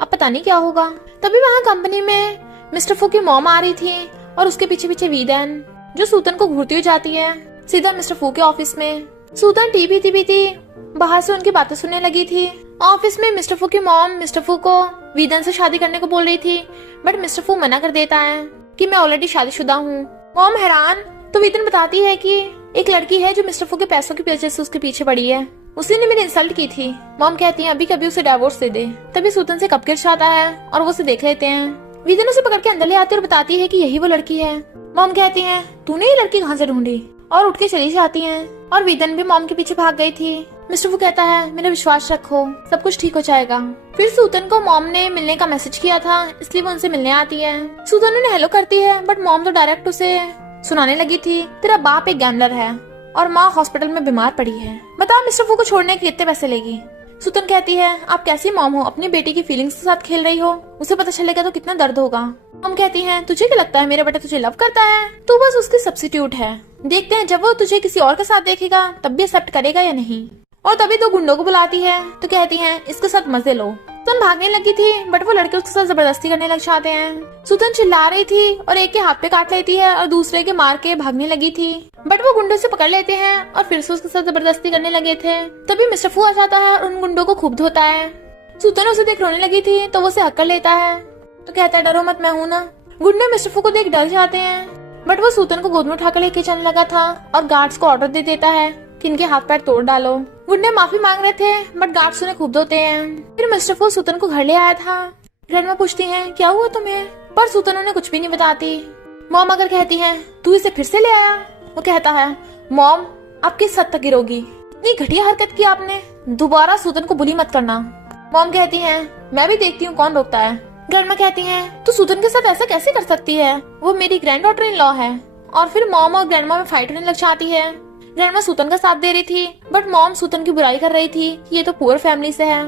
अब पता नहीं क्या होगा। तभी वहाँ कंपनी में मिस्टर फू की मॉम आ रही थी और उसके पीछे पीछे वीदन, जो सूतन को घूरती हुई जाती है सीधा मिस्टर फू के ऑफिस में। सूतन टीवी थी, बाहर से उनकी बातें सुनने लगी थी। ऑफिस में मिस्टर फू की मॉम मिस्टर फू को वीदन से शादी करने को बोल रही थी, बट मिस्टर फू मना कर देता है कि मैं ऑलरेडी शादीशुदा हूँ। मॉम हैरान तो वीदन बताती है कि एक लड़की है जो मिस्टर फू के पैसों की वजह से उसके पीछे पड़ी है, उसी ने मेरी इंसल्ट की थी। मॉम कहती है अभी कभी उसे डिवोर्स दे दे। तभी सूतन से कप गिर जाता है और वो उसे देख लेते हैं। वीदन उसे पकड़ के अंदर ले आती है और बताती है कि यही वो लड़की है। मॉम कहती है तूने ये लड़की कहाँ से ढूंढी, और उठ के चली जाती हैं। और वीदन भी मॉम के पीछे भाग गई थी। मिस्टर फू कहता है मेरा विश्वास रखो, सब कुछ ठीक हो जाएगा। फिर सूतन को मॉम ने मिलने का मैसेज किया था, इसलिए वो उनसे मिलने आती है। सूतन उन्हें हेलो करती है, बट मॉम तो डायरेक्ट उसे सुनाने लगी थी तेरा बाप एक गैम्बलर है और माँ हॉस्पिटल में बीमार पड़ी है, बताओ मिस्टर फू को छोड़ने के कितने पैसे लेगी। सूतन कहती है आप कैसी मॉम हो, अपनी बेटी की फीलिंग्स के साथ खेल रही हो, उसे पता चलेगा तो कितना दर्द होगा। मॉम कहती है तुझे क्या लगता है मेरा बेटा तुझे लव करता है, तू बस उसकी सब्स्टिट्यूट है, देखते हैं जब वो तुझे किसी और के साथ देखेगा तब भी एक्सेप्ट करेगा या नहीं। और तभी तो गुंडों को बुलाती है तो कहती है इसके साथ मजे लो। सूतन भागने लगी थी, बट वो लड़के उसके साथ जबरदस्ती करने लग जाते हैं। सूतन चिल्ला रही थी और एक के हाथ पे काट लेती है और दूसरे के मार के भागने लगी थी, बट वो गुंडों से पकड़ लेते हैं और फिर से उसके साथ जबरदस्ती करने लगे थे। तभी मिस्टर फू आ जाता है और उन गुंडों को खूब धोता है। सूतन उसे देख रोने लगी थी तो वो उसे हक कर लेता है तो कहता है डरो मत, मैं हूँ ना। गुंडे मिस्टर फू को देख डर जाते हैं, बट वो सूतन को गोद में उठाकर लेके चलने लगा था और गार्ड्स को ऑर्डर दे देता है कि इनके हाथ पैर तोड़ डालो। गुंडे माफी मांग रहे थे, बट गार्ड्स उन्हें खूब धोते हैं। फिर मिस्टर फू सूतन को घर ले आया था। ग्रैंडमा पूछती हैं क्या हुआ तुम्हें, पर सूतन उन्हें कुछ भी नहीं बताती। मॉम अगर कहती है तू इसे फिर से ले आया, वो कहता है मॉम आप किस हद तक गिरोगी, इतनी घटिया हरकत की आपने, दोबारा सूतन को बुली मत करना। मॉम कहती है मैं भी देखती हूँ कौन रोकता है। ग्रैंडमा कहती है तू सूतन के साथ ऐसा कैसे कर सकती है, वो मेरी ग्रैंड डॉटर इन लॉ है। और फिर मॉम और ग्रैंडमा में फाइट होने लग जाती है। ग्रैंडमा सूतन का साथ दे रही थी बट मॉम सूतन की बुराई कर रही थी कि ये तो पुअर फैमिली से है,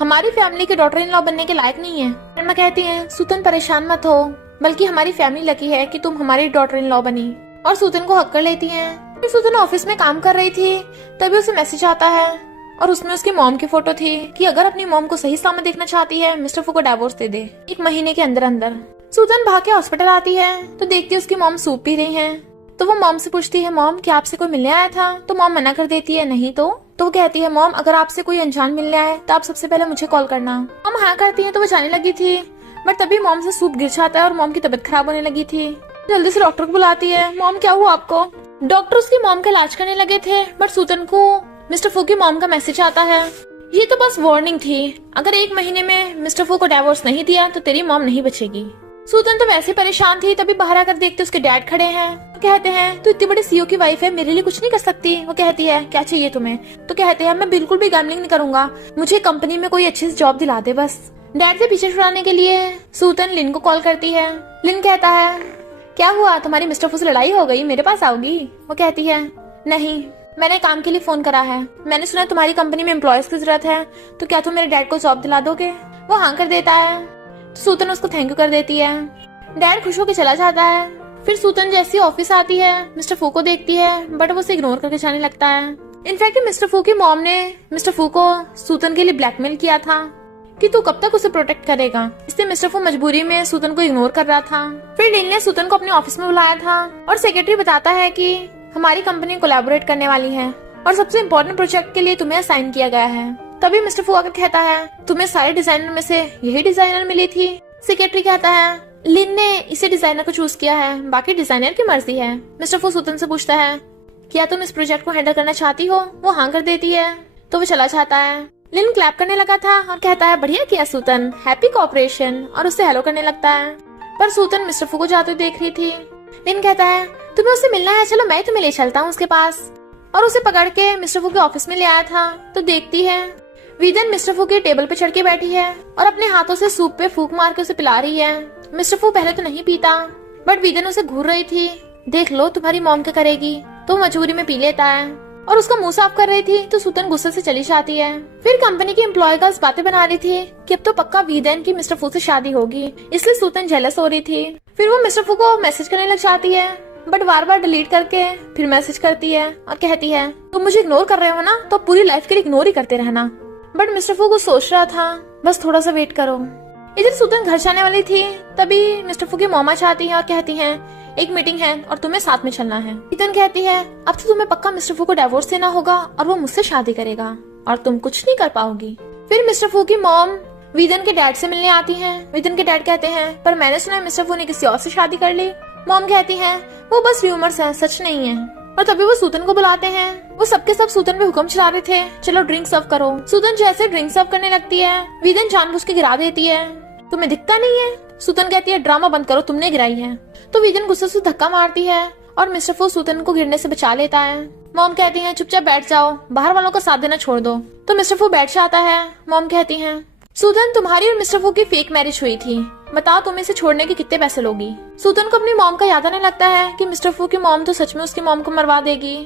हमारी फैमिली के डॉटर इन लॉ बनने के लायक नहीं है। ग्रैंडमा कहती है सूतन परेशान मत हो, बल्कि हमारी फैमिली लकी है कि तुम हमारी डॉटर इन लॉ बनी। और सूतन को हक कर लेती हैं। फिर सूतन ऑफिस में काम कर रही थी तभी उसे मैसेज आता है और उसमें उसकी मॉम की फोटो थी कि अगर अपनी मॉम को सही सलामत देखना चाहती है मिस्टर फू को डिवोर्स दे दे 1 महीने के अंदर अंदर। सूतन भाग के हॉस्पिटल आती है तो देखती है उसकी मॉम सूप पी रही है। तो वो मॉम से पूछती है मॉम क्या आपसे कोई मिलने आया था, तो मॉम मना कर देती है नहीं तो वो कहती है मॉम अगर आपसे कोई अनजान मिलने आए तो आप सबसे पहले मुझे कॉल करना। मॉम हाँ करती है तो वो जाने लगी थी बट तभी मॉम से सूप गिर जाता है और मॉम की तबीयत खराब होने लगी थी। जल्दी से डॉक्टर को बुलाती है, मॉम क्या हुआ आपको। डॉक्टर उसकी मॉम का इलाज करने लगे थे बट सूतन को मिस्टर फू की मॉम का मैसेज आता है, ये तो बस वार्निंग थी, अगर 1 महीने में मिस्टर फू को डिवोर्स नहीं दिया तो तेरी मॉम नहीं बचेगी। सूतन तो वैसे परेशान थी तभी बाहर आकर देखते उसके डैड खड़े हैं। तो कहते हैं तू इतनी बड़ी सीईओ की वाइफ है, मेरे लिए कुछ नहीं कर सकती। वो कहती है क्या चाहिए तुम्हें, तो कहते हैं मैं बिल्कुल भी गैम्बलिंग नहीं करूंगा, मुझे कंपनी में कोई अच्छी जॉब दिला दे बस। डैड से पीछे छुड़ाने के लिए सूतन लिन को कॉल करती है। लिन कहता है क्या हुआ तुम्हारी मिस्टर फू से लड़ाई हो गई, मेरे पास आओगी। वो कहती है नहीं मैंने काम के लिए फोन करा है, मैंने सुना तुम्हारी कंपनी में एम्प्लॉयज की जरूरत है, तो क्या तुम मेरे डैड को जॉब दिला दोगे। वो हाँ कर देता है तो सूतन उसको थैंक यू कर देती है। डैड खुश होकर चला जाता है। फिर सूतन जैसी ऑफिस आती है मिस्टर फू को देखती है बट वो उसे इग्नोर करके जाने लगता है। इनफैक्ट मिस्टर फू की मॉम ने मिस्टर फू को सूतन के लिए ब्लैकमेल किया था कि तू कब तक उसे प्रोटेक्ट करेगा, इसलिए मिस्टर फू मजबूरी में सूतन को इग्नोर कर रहा था। फिर लिन ने सूतन को अपने ऑफिस में बुलाया था और सेक्रेटरी बताता है कि हमारी कंपनी कोलैबोरेट करने वाली है और सबसे इम्पोर्टेंट प्रोजेक्ट के लिए तुम्हें असाइन किया गया है। तभी मिस्टर फू आकर कहता है तुम्हें सारे डिजाइनर में से यही डिजाइनर मिली थी। सेक्रेटरी कहता है लिन ने इसे डिजाइनर को चूज किया है, बाकी डिजाइनर की मर्जी है। मिस्टर फू सूतन से पूछता है क्या तुम इस प्रोजेक्ट को हैंडल करना चाहती हो। वो हाँ कर देती है तो वो चला जाता है। लिन क्लैप करने लगा था और कहता है बढ़िया किया सूतन, हैप्पी कोऑपरेशन, और उससे हेलो करने लगता है। पर सूतन मिस्टर फू को जाते देख रही थी। लिन कहता है तुम्हें उससे मिलना है, चलो मैं तुम्हें ले चलता हूँ उसके पास, और उसे पकड़ के मिस्टर फू के ऑफिस में ले आया था। तो देखती है वीदन मिस्टर फू के टेबल पे चढ़ के बैठी है और अपने हाथों से सूप पे फूक मार के उसे पिला रही है। मिस्टर फू पहले तो नहीं पीता बट वीदन उसे घूर रही थी, देख लो तुम्हारी मॉम क्या करेगी, तो मजबूरी में पी लेता है और उसका मुंह साफ कर रही थी तो सूतन गुस्से से चली जाती है। फिर कंपनी की एम्प्लॉय गर्ल्स बातें बना रही थी कि अब तो पक्का वीदन की मिस्टर फू से शादी होगी, इसलिए सूतन जेलस हो रही थी। फिर वो मिस्टर फू को मैसेज करने लग जाती है बट बार बार डिलीट करके फिर मैसेज करती है और कहती है तुम मुझे इग्नोर कर रहे हो ना, तो पूरी लाइफ के लिए इग्नोर ही करते रहना। बट मिस्टर फू को सोच रहा था बस थोड़ा सा वेट करो। इधर सूतन घर जाने वाली थी तभी मिस्टर फू की मॉमा चाहती है और कहती है एक मीटिंग है और तुम्हें साथ में चलना है। ईथन कहती है अब तो तुम्हें पक्का मिस्टर फू को डिवोर्स देना होगा और वो मुझसे शादी करेगा और तुम कुछ नहीं कर पाओगी। फिर मिस्टर फू की मॉम वीदन के डैड से मिलने आती है। वीदन के डैड कहते हैं पर मैंने सुना है मिस्टर फू ने किसी और से शादी कर ली। मॉम कहती है वो बस र्यूमर्स है, सच नहीं है। और तभी वो सूतन को बुलाते हैं। वो सबके सब सूतन पे हुक्म चला रहे थे चलो ड्रिंक सर्व करो। सूतन जैसे ड्रिंक सर्व करने लगती है वीदन जानबूझ के गिरा देती है, तुम्हें दिखता नहीं है। सूतन कहती है ड्रामा बंद करो, तुमने गिराई है। तो वीदन गुस्से से धक्का मारती है और मिस्टर फू सूतन को गिरने से बचा लेता है। मॉम कहती है चुपचाप बैठ जाओ, बाहर वालों का साथ देना छोड़ दो। तो मिस्टर फू बैठ जाता है। मॉम कहती है सूतन तुम्हारी और मिस्टर फू की फेक मैरिज हुई थी, बताओ तुम इसे छोड़ने के कितने पैसे लोगी। सूतन को अपनी मॉम का याद आने लगता है कि मिस्टर फू की मॉम तो सच में उसकी मॉम को मरवा देगी।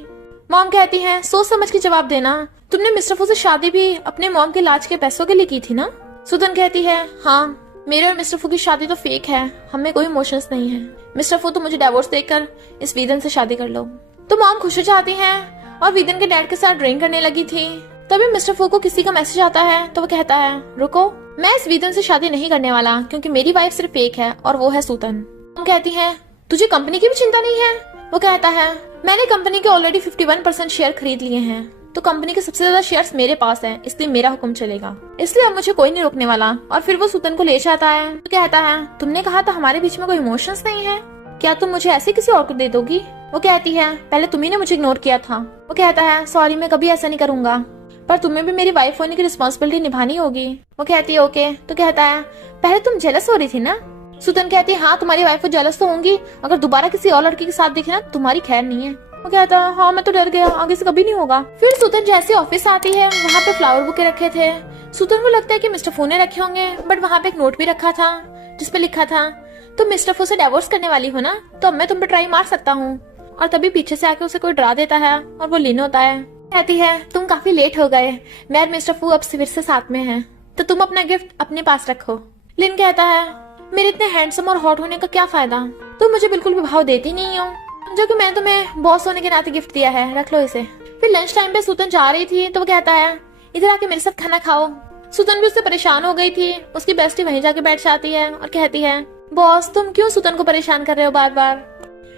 मॉम कहती है सोच समझ के जवाब देना, तुमने मिस्टर फू से शादी भी अपने मॉम के इलाज के पैसों के लिए की थी ना। सूतन कहती है हाँ, मेरे और मिस्टर फू की शादी तो फेक है, हमें कोई इमोशंस नहीं है। मिस्टर फू तो मुझे डिवोर्स देकर इस वीदन से शादी कर लो। तो मॉम खुश हो जाती है और वीदन के डैड के साथ ड्रिंक करने लगी थी। तभी मिस्टर फू को किसी का मैसेज आता है तो वो कहता है रुको, मैं इस वीदन से शादी नहीं करने वाला क्योंकि मेरी वाइफ सिर्फ एक है और वो है सूतन। मॉम कहती है तुझे कंपनी की भी चिंता नहीं है। वो कहता है मैंने कंपनी के ऑलरेडी 51% शेयर खरीद लिए हैं, तो कंपनी के सबसे ज्यादा शेयर्स मेरे पास हैं, इसलिए मेरा हुक्म चलेगा, इसलिए अब मुझे कोई नहीं रोकने वाला। और फिर वो सूतन को ले जाता है तो कहता है तुमने कहा था हमारे बीच में कोई इमोशंस नहीं है, क्या तुम मुझे ऐसे किसी और को दे दोगी। वो कहती है पहले तुम्ही ने मुझे इग्नोर किया था। वो कहता है सॉरी, मैं कभी ऐसा नहीं करूंगा, पर तुम्हें भी मेरी वाइफ होने की रिस्पॉन्सिबिलिटी निभानी होगी। वो कहती है ओके। तो कहता है पहले तुम जेलस हो रही थी ना, सुतन कहती है हाँ तुम्हारी वाइफ को जेलस तो होंगी, अगर दोबारा किसी और लड़की के साथ दिखे ना तुम्हारी खैर नहीं है। वो कहता है हाँ मैं तो डर गया, आगे से कभी नहीं होगा। फिर सुतन जैसे ऑफिस आती है वहाँ पे फ्लावर बुके रखे थे। सुतन को लगता है कि मिस्टर फू ने रखे होंगे, बट वहाँ पे एक नोट भी रखा था जिसपे लिखा था तुम मिस्टर फू से डिवोर्स करने वाली हो ना, तो अब मैं तुम पे ट्राई मार सकता हूँ। और तभी पीछे से आके उसे कोई डरा देता है और वो लिन होता है। कहती है तुम काफी लेट हो गए, मैं और मिस्टर फू अब फिर से साथ में हैं, तो तुम अपना गिफ्ट अपने पास रखो। लिन कहता है मेरे इतने हैंडसम और हॉट होने का क्या फायदा, तुम मुझे बिल्कुल भी भाव देती नहीं हो, जो कि मैं तुम्हें बॉस होने के नाते गिफ्ट दिया है, रख लो इसे। फिर लंच टाइम पे सुतन जा रही थी तो वो कहता है इधर आके मेरे साथ खाना खाओ। सुतन भी उससे परेशान हो गई थी। उसकी बेस्टी वहीं जाके बैठ जाती है और कहती है बॉस तुम क्यों सुतन को परेशान कर रहे हो बार बार।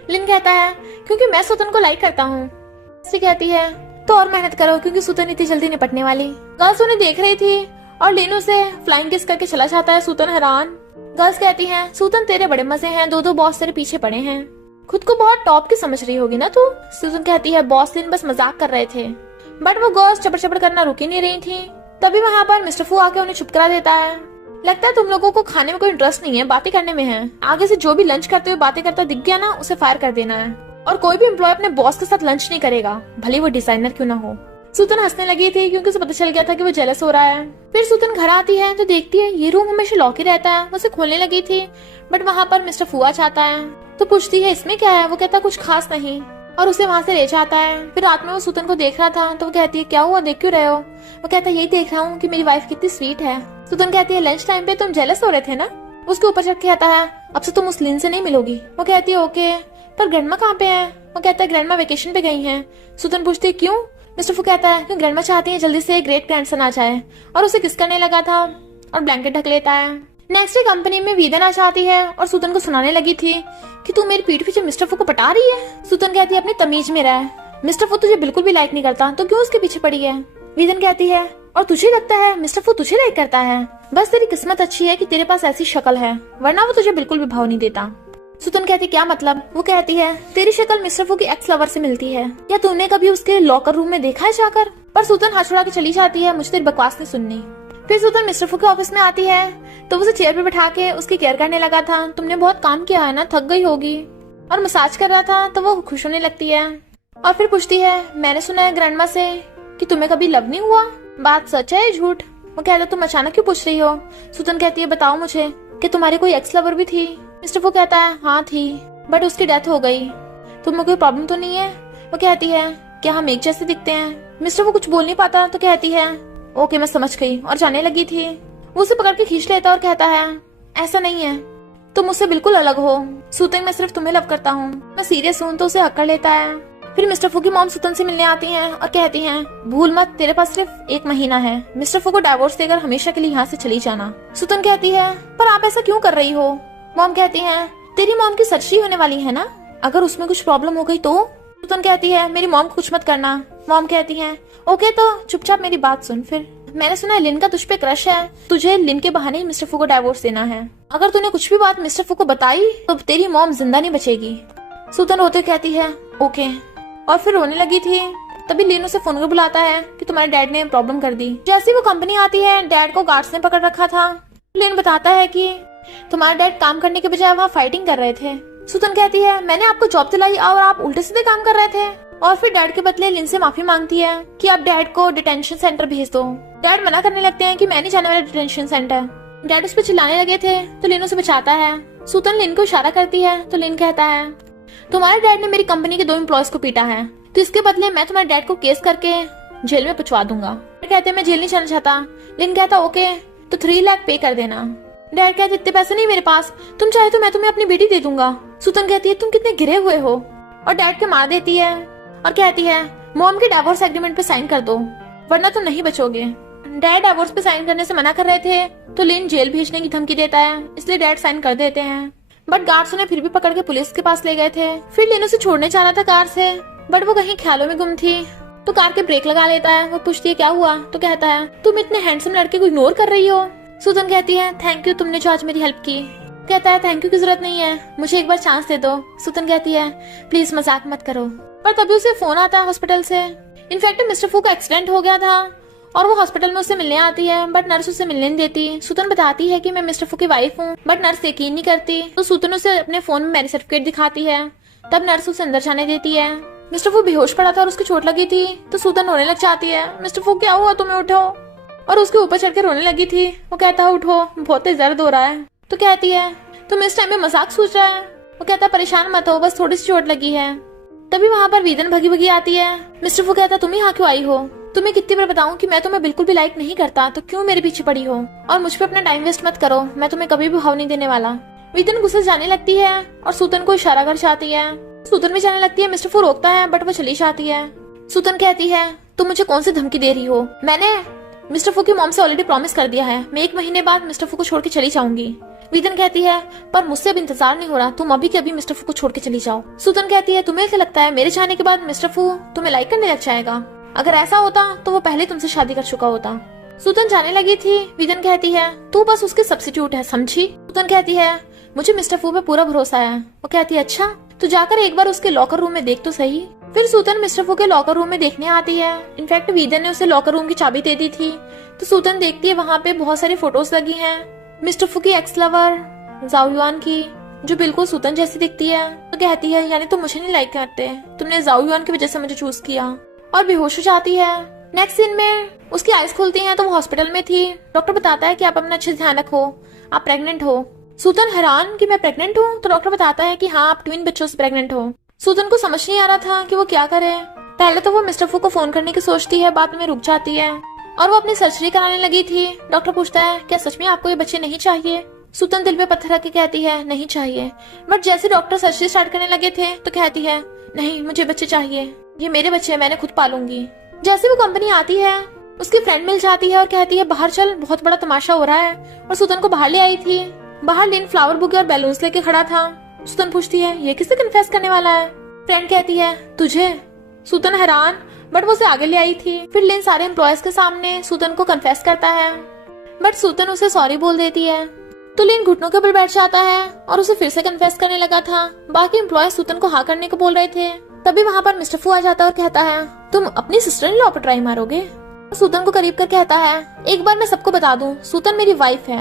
लिन कहता है क्योंकि मैं सुतन को लाइक करता हूँ। बेस्टी कहती है तो और मेहनत करो क्योंकि सुतन इतनी जल्दी निपटने वाली। गर्ल्स उन्हें देख रही थी और लिन उसे फ्लाइंग किस करके चला जाता है। सुतन हैरान। गर्ल्स कहती हैं सुतन तेरे बड़े मजे हैं, दो बॉस तेरे पीछे पड़े हैं, खुद को बहुत टॉप की समझ रही होगी ना तू। सुतन कहती है बॉस लिन बस मजाक कर रहे थे, बट वो गर्ल्स चपड़ चपड़ करना रुक ही नहीं रही थी। तभी वहाँ पर मिस्टर फू आके उन्हें चुप करा देता है। लगता है तुम लोगों को खाने में कोई इंटरेस्ट नहीं है, बातें करने में है। आगे से जो भी लंच करते हुए बातें करता दिख गया ना उसे फायर कर देना है, और कोई भी एम्प्लॉय अपने बॉस के साथ लंच नहीं करेगा, भले वो डिजाइनर क्यों ना हो। सुतन हंसने लगी थी क्योंकि उसे पता चल गया था कि वो जेलस हो रहा है। फिर सुतन घर आती है तो देखती है ये रूम हमेशा लॉक ही रहता है। वो उसे खोलने लगी थी बट वहाँ पर मिस्टर फू आ जाता है तो पूछती है इसमें क्या है। वो कहता कुछ खास नहीं और उसे वहाँ से ले जाता है। फिर रात में वो सुतन को देख रहा था तो वो कहती है क्या हुआ, देख क्यों रहे हो। वो कहता है यही देख रहा हूँ कि मेरी वाइफ कितनी स्वीट है। सुतन कहती है लंच टाइम पे तुम जेलस हो रहे थे ना। उसके ऊपर चढ़ के कहता है अब से तुम उस लिन से नहीं मिलोगी। वो कहती है ओके, पर ग्रैंडमा कहाँ पे है। वो कहता है ग्रैंडमा वेकेशन पे गई हैं। सुतन पूछती है क्यों। मिस्टर फू कहता है क्यों ग्रैंडमा चाहती है जल्दी से ग्रेट ग्रैंडसन आ जाए, और उसे किस करने लगा था और ब्लैंकेट ढक लेता है। नेक्स्ट डे कंपनी में वीदन आ जाती है और सुतन को सुनाने लगी थी कि तू मेरी पीठ पीछे मिस्टर फू को पटा रही है। सुतन कहती है अपनी तमीज में रह, मिस्टर फू तुझे बिल्कुल भी लाइक नहीं करता तो क्यों उसके पीछे पड़ी है। वीदन कहती है और तुझे लगता है मिस्टर फू तुझे लाइक करता है, बस तेरी किस्मत अच्छी है कि तेरे पास ऐसी शक्ल है, वरना वो तुझे बिल्कुल भी भाव नहीं देता। सुतन कहती क्या मतलब। वो कहती है तेरी शक्ल मिस्टर फू की एक्स लवर से मिलती है, या तूने कभी उसके लॉकर रूम में देखा है जाकर। पर सुतन हाथ छुड़ा के चली जाती है, मुझे तेरी बकवास नहीं सुननी। फिर सुतन मिस्टर फू के ऑफिस में आती है तो उसे चेयर पे बैठा के उसकी केयर करने लगा था। तुमने बहुत काम किया है ना, थक गई होगी, और मसाज कर रहा था तो वो खुश होने लगती है। और फिर पूछती है मैंने सुना है ग्रैंडमा से कि तुम्हें कभी लव नहीं हुआ, बात सच है झूठ। वो कहता तुम अचानक क्यों पूछ रही हो। सुतन कहती है बताओ मुझे कि तुम्हारी कोई एक्स लवर भी थी। मिस्टर फू कहता है हाँ थी, बट उसकी डेथ हो गई। तुम्हें कोई प्रॉब्लम तो नहीं है। वो कहती है क्या हम एक जैसे दिखते हैं। मिस्टर फू कुछ बोल नहीं पाता तो कहती है ओके मैं समझ गई, और जाने लगी थी। वो उसे पकड़ के खींच लेता और कहता है ऐसा नहीं है, तुम मुझसे बिल्कुल अलग हो। सुतन मैं सिर्फ तुम्हें लव करता हूँ, मैं सीरियस हूँ। तो उसे हक कर लेता है। फिर मिस्टर फू की मॉम सुतन से मिलने आती हैं और कहती हैं भूल मत तेरे पास सिर्फ 1 महीना है, मिस्टर फू को डाइवोर्स देकर हमेशा के लिए यहाँ से चली जाना। सुतन कहती है पर आप ऐसा क्यों कर रही हो। मॉम कहती है तेरी मॉम की सर्जरी होने वाली है ना, अगर उसमें कुछ प्रॉब्लम हो गई तो। सुतन कहती है मेरी मॉम को कुछ मत करना। मॉम कहती है ओके तो चुपचाप मेरी बात सुन। फिर मैंने सुना है लिन का तुझ पे क्रश है, तुझे लिन के बहाने ही मिस्टर फू को डाइवोर्स देना है। अगर तूने कुछ भी बात मिस्टर फू को बताई तो तेरी मॉम जिंदा नहीं बचेगी। सुतन रोते कहती है ओके, और फिर रोने लगी थी। तभी लिन उसे फोन कर बुलाता है कि तुम्हारे डैड ने प्रॉब्लम कर दी। जैसे वो कंपनी आती है डैड को गार्ड्स ने पकड़ रखा था। लिन बताता है कि तुम्हारे डैड काम करने के बजाय वहाँ फाइटिंग कर रहे थे। सुतन कहती है मैंने आपको जॉब दिलाई और आप उल्टे सीधे काम कर रहे थे। और फिर डैड के बदले लिन से माफी मांगती है कि आप डैड को डिटेंशन सेंटर भेज दो। डैड मना करने लगते हैं कि मैं नहीं जाने वाला डिटेंशन सेंटर। डैड उस पर चिल्लाने लगे थे तो लिन उसे बचाता है। सुतन लिन को इशारा करती है तो लिन कहता है तुम्हारे डैड ने मेरी कंपनी के 2 एम्प्लॉयज को पीटा है, तो इसके बदले मैं तुम्हारे डैड को केस करके जेल में पहुंचवा दूंगा। कहते हैं मैं जेल नहीं जाना चाहता। लिन कहता ओके तो 3 लाख पे कर देना। डैड कहते इतने पैसे नहीं मेरे पास, तुम चाहे तो मैं तुम्हें अपनी बेटी दे दूंगा। सुतन कहती है तुम कितने गिरे हुए हो, और डैड के मार देती है और कहती है मॉम के डाइवोर्स एग्रीमेंट पे साइन कर दो वरना तुम नहीं बचोगे। डैड डाइवोर्स पे साइन करने से मना कर रहे थे तो लिन जेल भेजने की धमकी देता है, इसलिए डैड साइन कर देते हैं। बट गार्ड्स उन्हें फिर भी पकड़ के पुलिस के पास ले गए थे। फिर लिन उसे छोड़ने जाना था कार से, बट वो कहीं ख्यालों में गुम थी तो कार के ब्रेक लगा लेता है। वो पूछती है क्या हुआ तो कहता है तुम इतने हैंडसम लड़के को इग्नोर कर रही हो। सुतन कहती है थैंक यू तुमने जो आज मेरी हेल्प की। कहता है थैंक यू की जरूरत नहीं है, मुझे एक बार चांस दे दो। सुतन कहती है प्लीज मजाक मत करो। और तभी उसे फोन आता है हॉस्पिटल से। इनफैक्ट मिस्टर फू का एक्सीडेंट हो गया था और वो हॉस्पिटल में उससे मिलने आती है, बट नर्स उससे मिलने नहीं देती। सूतन बताती है कि मैं मिस्टर फू की वाइफ हूँ, बट नर्स यकीन नहीं करती। तो सूतन उसे अपने फोन में मैरिज सर्टिफिकेट दिखाती है। तब नर्स उसे अंदर जाने देती है। मिस्टर फू बेहोश पड़ा था और उसकी चोट लगी थी, तो सूतन रोने लग जाती है। मिस्टर फू क्या हुआ, तुम्हें उठो। और उसके ऊपर चढ़ के रोने लगी थी। वो कहता है उठो, बहुत तेज दर्द हो रहा है। तो कहती है तुम इस टाइम में मजाक सोच रहा है। वो कहता है परेशान मत हो, बस थोड़ी सी चोट लगी है। तभी वहाँ पर वीदन भगी भगी आती है। मिस्टर फू कहता तुम यहाँ क्यों आई हो? तुम्हें कितनी बार बताऊं कि मैं तुम्हें बिल्कुल भी लाइक नहीं करता, तो क्यों मेरे पीछे पड़ी हो? और मुझ पे अपना टाइम वेस्ट मत करो, मैं तुम्हें कभी भी भाव नहीं देने वाला। वीदन गुस्से जाने लगती है और सूतन को इशारा कर जाती है। सूतन भी जाने लगती है। मिस्टर फू रोकता है, बट वो चली जाती है। सूतन कहती है तुम मुझे कौन सी धमकी दे रही हो? मैंने मिस्टर फू की मॉम से ऑलरेडी प्रॉमिस कर दिया है, मैं 1 महीने बाद मिस्टर फू को छोड़ के चली जाऊंगी। वीदन कहती है पर मुझसे अब इंतजार नहीं हो रहा, तुम अभी के अभी मिस्टर फू को छोड़ के चली जाओ। सूतन कहती है तुम्हें क्या लगता है मेरे जाने के बाद मिस्टर फू तुम्हें लाइक करने लग जाएगा? अगर ऐसा होता तो वो पहले तुमसे शादी कर चुका होता। सूतन जाने लगी थी। वीदन कहती है तू बस उसके सब्स्टिट्यूट है, समझी? सूतन कहती है मुझे मिस्टर फू पे पूरा भरोसा है। वो कहती है अच्छा, तो जाकर एक बार उसके लॉकर रूम में देख तो सही। फिर सूतन मिस्टर फू के लॉकर रूम में देखने आती है। इनफैक्ट वीदन ने उसे लॉकर रूम की चाबी दे दी थी। तो सूतन देखती है वहाँ पे बहुत सारी फोटोज लगी हैं मिस्टर फू की एक्स लवर जाओ युआन की, जो बिल्कुल सूतन जैसी दिखती है। तो कहती है यानी तुम मुझे नहीं लाइक करते, तुमने जाओ युआन की वजह से मुझे चूज किया। और बेहोश हो जाती है। नेक्स्ट सीन में उसकी आईज खुलती हैं तो वो हॉस्पिटल में थी। डॉक्टर बताता है कि आप अपना अच्छे से ध्यान रखो, आप प्रेग्नेंट हो। सूतन हैरान कि मैं प्रेग्नेंट हूँ। तो डॉक्टर बताता है कि हाँ आप ट्विन बच्चों से प्रेग्नेंट हो। सूतन को समझ नहीं आ रहा था कि वो क्या करे। पहले तो वो मिस्टर फू को फोन करने की सोचती है, बाद में रुक जाती है और वो अपनी सर्जरी कराने लगी थी। डॉक्टर पूछता है क्या सच में आपको ये बच्चे नहीं चाहिए? सूतन दिल पे पत्थर रख के कहती है नहीं चाहिए। बट जैसे डॉक्टर सर्जरी स्टार्ट करने लगे थे तो कहती है नहीं मुझे बच्चे चाहिए, ये मेरे बच्चे हैं, मैंने खुद पालूंगी। जैसे वो कंपनी आती है उसकी फ्रेंड मिल जाती है और कहती है बाहर चल, बहुत बड़ा तमाशा हो रहा है। और सूतन को बाहर ले आई थी। बाहर लिन फ्लावर बुके और बैलून्स लेके खड़ा था। सूतन पूछती है ये किससे कन्फेस करने वाला है? फ्रेंड कहती है तुझे। सूतन हैरान, बट वो उसे आगे ले आई थी। फिर लिन सारे एम्प्लॉयज के सामने सूतन को कन्फेस करता है, बट सूतन उसे सॉरी बोल देती है। तो लिन घुटनों के ऊपर बैठ जाता है और उसे फिर से कन्फेस करने लगा था। बाकी एम्प्लॉयज सूतन को हाँ करने को बोल रहे थे। तभी वहाँ पर मिस्टर फू आ जाता है और कहता है तुम अपनी सिस्टर इन लॉ पर ट्राई मारोगे? सूतन को करीब कर कहता है एक बार मैं सबको बता दूं, सूतन मेरी वाइफ है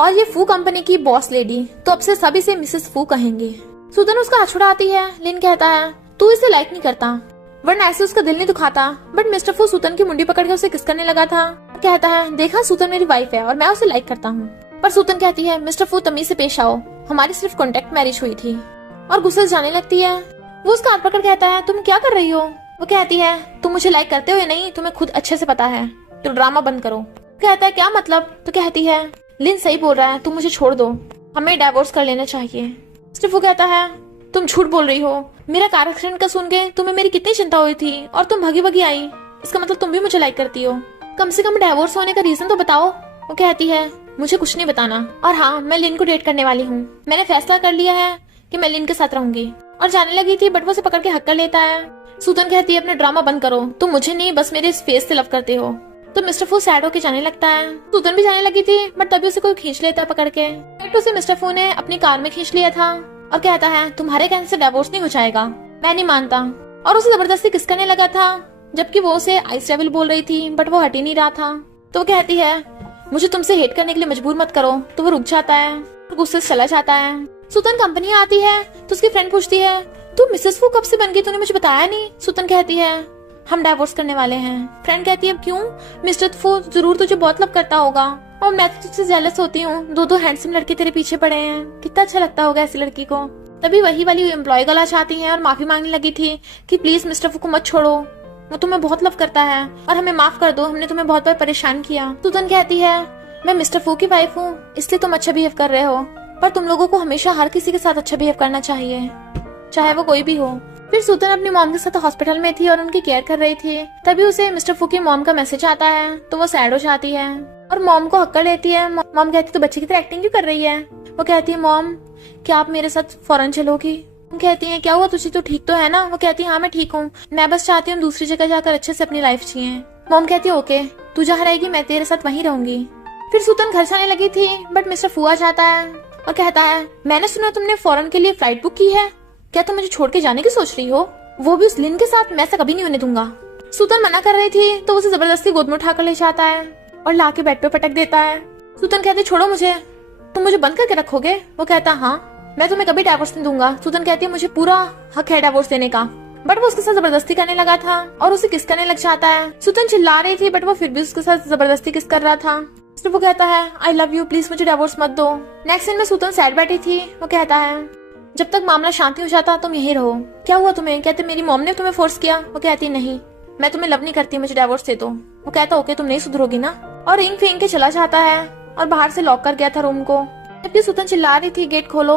और ये फू कंपनी की बॉस लेडी, तो अब से सभी से मिसेस फू कहेंगे। सूतन उसका हाथ छुड़ाती है। लिन कहता है तू इसे लाइक नहीं करता, वरना ऐसे उसका दिल नहीं दुखाता। बट मिस्टर फू सूतन की मुंडी पकड़ के उसे किस करने लगा था। कहता है देखा सूतन मेरी वाइफ है और मैं उसे लाइक करता हूँ। पर सूतन कहती है मिस्टर फू तमीज से पेश आओ, हमारी सिर्फ कॉन्टेक्ट मैरिज हुई थी। और गुस्से से जाने लगती है। वो उसका हाथ पकड़ कहता है तुम क्या कर रही हो? वो कहती है तुम मुझे लाइक करते हो या नहीं तुम्हें खुद अच्छे से पता है, तो ड्रामा बंद करो। कहता है क्या मतलब? तो कहती है लिन सही बोल रहा है, तुम मुझे छोड़ दो, हमें डाइवोर्स कर लेना चाहिए। मिस्टर फू कहता है तुम झूठ बोल रही हो, मेरा कार एक्सीडेंट का सुन के तुम्हें मेरी कितनी चिंता हुई थी और तुम भगी भगी आई, इसका मतलब तुम भी मुझे लाइक करती हो। कम से कम डाइवोर्स होने का रीजन तो बताओ। वो कहती है मुझे कुछ नहीं बताना, और हाँ मैं लिन को डेट करने वाली हूँ, मैंने फैसला कर लिया है कि मैं लिन के साथ रहूंगी। और जाने लगी थी, बट वो उसे पकड़ के हक कर लेता है। सूतन कहती है अपना ड्रामा बंद करो, तुम मुझे नहीं बस मेरे इस फेस से लव करते हो। तो मिस्टर फू सैड होके जाने लगता है। सूतन भी जाने लगी थी, बट तभी उसे कोई खींच लेता है पकड़ के। तो उसे मिस्टर फू ने अपनी कार में खींच लिया था और कहता है तुम्हारे कहने से डिवोर्स नहीं हो जाएगा, मैं नहीं मानता। और उसे जबरदस्ती किस करने लगा था, जबकि वो उसे आइस डेविल बोल रही थी, बट वो हट ही नहीं रहा था। तो वो कहती है मुझे तुमसे हेट करने के लिए मजबूर मत करो। तो वो रुक जाता है और गुस्से से चला जाता है। सूतन कंपनी आती है तो उसकी फ्रेंड पूछती है तू मिसेस फू कब से बन गई, तूने मुझे बताया नहीं। सूतन कहती है हम डाइवोर्स करने वाले हैं। फ्रेंड कहती है क्यों? मिस्टर फू जरूर तुझे बहुत लव करता होगा और मैं तो तुझसे जेलस होती हूँ, दो हैंडसम लड़के तेरे पीछे पड़े हैं, कितना अच्छा लगता होगा ऐसी लड़की को। तभी वही वाली एम्प्लॉय गला चाहती है और माफी मांगने लगी थी कि प्लीज मिस्टर फू को मत छोड़ो, वो तुम्हें बहुत लव करता है और हमें माफ कर दो, हमने तुम्हें बहुत बार परेशान किया। सूतन कहती है मैं मिस्टर फू की वाइफ हूँ, इसलिए तुम अच्छा बिहेव कर रहे हो, पर तुम लोगों को हमेशा हर किसी के साथ अच्छा बिहेव करना चाहिए, चाहे वो कोई भी हो। फिर सूतन अपनी मॉम के साथ हॉस्पिटल में थी और उनकी केयर कर रही थी। तभी उसे मिस्टर फू की मॉम का मैसेज आता है तो वो सैड हो जाती है और मॉम को हक कर लेती है। मॉम कहती तो बच्चे की तरह एक्टिंग क्यों कर रही है? वो कहती है मॉम क्या आप मेरे साथ फौरन चलोगी? कहती है क्या हुआ तुझे, तो ठीक तो है ना? वो कहती है हाँ मैं ठीक हूँ, मैं बस चाहती हूँ दूसरी जगह जाकर अच्छे से अपनी लाइफ जिए। मॉम कहती है ओके, तू जहाँ रहेगी मैं तेरे साथ वहीं रहूंगी। फिर सूतन घर जाने लगी थी, बट मिस्टर फू आ जाता है और कहता है मैंने सुना तुमने फॉरेन के लिए फ्लाइट बुक की है, क्या तुम मुझे छोड़ के जाने की सोच रही हो? वो भी उस लिन के साथ? मैं ऐसा कभी नहीं होने दूंगा। सूतन मना कर रही थी तो उसे जबरदस्ती गोद में उठाकर ले जाता है और लाके बेड पे पटक देता है। सूतन कहती छोड़ो मुझे, तुम मुझे बंद करके रखोगे? वो कहता हाँ, मैं तुम्हें कभी डिवोर्स नहीं दूंगा। सूतन कहती है मुझे पूरा हक है डिवोर्स देने का। बट वो उसके साथ जबरदस्ती करने लगा था और उसे किस करने लग जाता है। सूतन चिल्ला रही थी बट वो फिर भी उसके साथ जबरदस्ती किस कर रहा था। तो वो कहता है आई लव यू, प्लीज मुझे डिवोर्स मत दो। नेक्स्ट सीन में सूतन सैड बैठी थी। वो कहता है जब तक मामला शांति हो जाता तुम यही रहो। क्या हुआ तुम्हें? कहते मेरी मॉम ने तुम्हें फोर्स किया। वो कहती नहीं, मैं तुम्हें लव नहीं करती, मुझे डिवोर्स दे दो। वो कहता ओके, तुम नहीं सुधरोगी ना, और रिंग फेंक के चला जाता है और बाहर से लॉक कर गया था रूम को। जबकि सूतन चिल्ला रही थी गेट खोलो।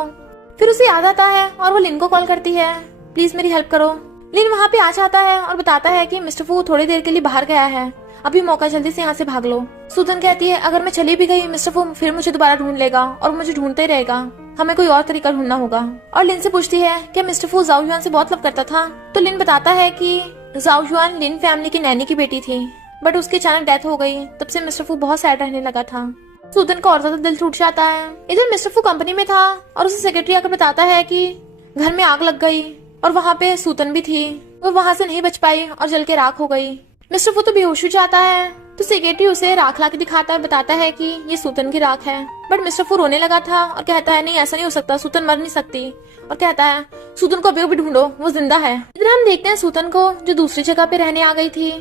फिर उसे याद आता है और वो लिन को कॉल करती है, प्लीज मेरी हेल्प करो। लिन वहाँ पे आ जाता है और बताता है कि मिस्टर फू थोड़ी देर के लिए बाहर गया है, अभी मौका, जल्दी से यहाँ से भाग लो। सूतन कहती है अगर मैं चली भी गई मिस्टर फू फिर मुझे दोबारा ढूंढ लेगा और मुझे ढूंढते रहेगा, हमें कोई और तरीका ढूंढना होगा। और लिन से पूछती है कि मिस्टर फू जाओ युआन से बहुत लव करता था। तो लिन बताता है कि जाओ युआन लिन फैमिली की नैनी की बेटी थी, बट उसकी अचानक डेथ हो गई। तब से मिस्टर फू बहुत सैड रहने लगा था। सूतन का और ज्यादा दिल टूट जाता है। इधर मिस्टर फू कंपनी में था और उसे सेक्रेटरी आकर बताता है कि घर में आग लग गई और वहाँ पे सूतन भी थी। वो वहाँ से नहीं बच पाई और जल के राख हो गई। मिस्टर फू तो बेहोश हो जाता है। तो सेक्रेटरी उसे राख ला के दिखाता है, बताता है कि ये सूतन की राख है। बट मिस्टर फू रोने लगा था और कहता है नहीं ऐसा नहीं हो सकता, सूतन मर नहीं सकती। और कहता है सूतन को अभी भी ढूंढो, वो जिंदा है। इधर हम देखते हैं सूतन को जो दूसरी जगह पे रहने आ गई थी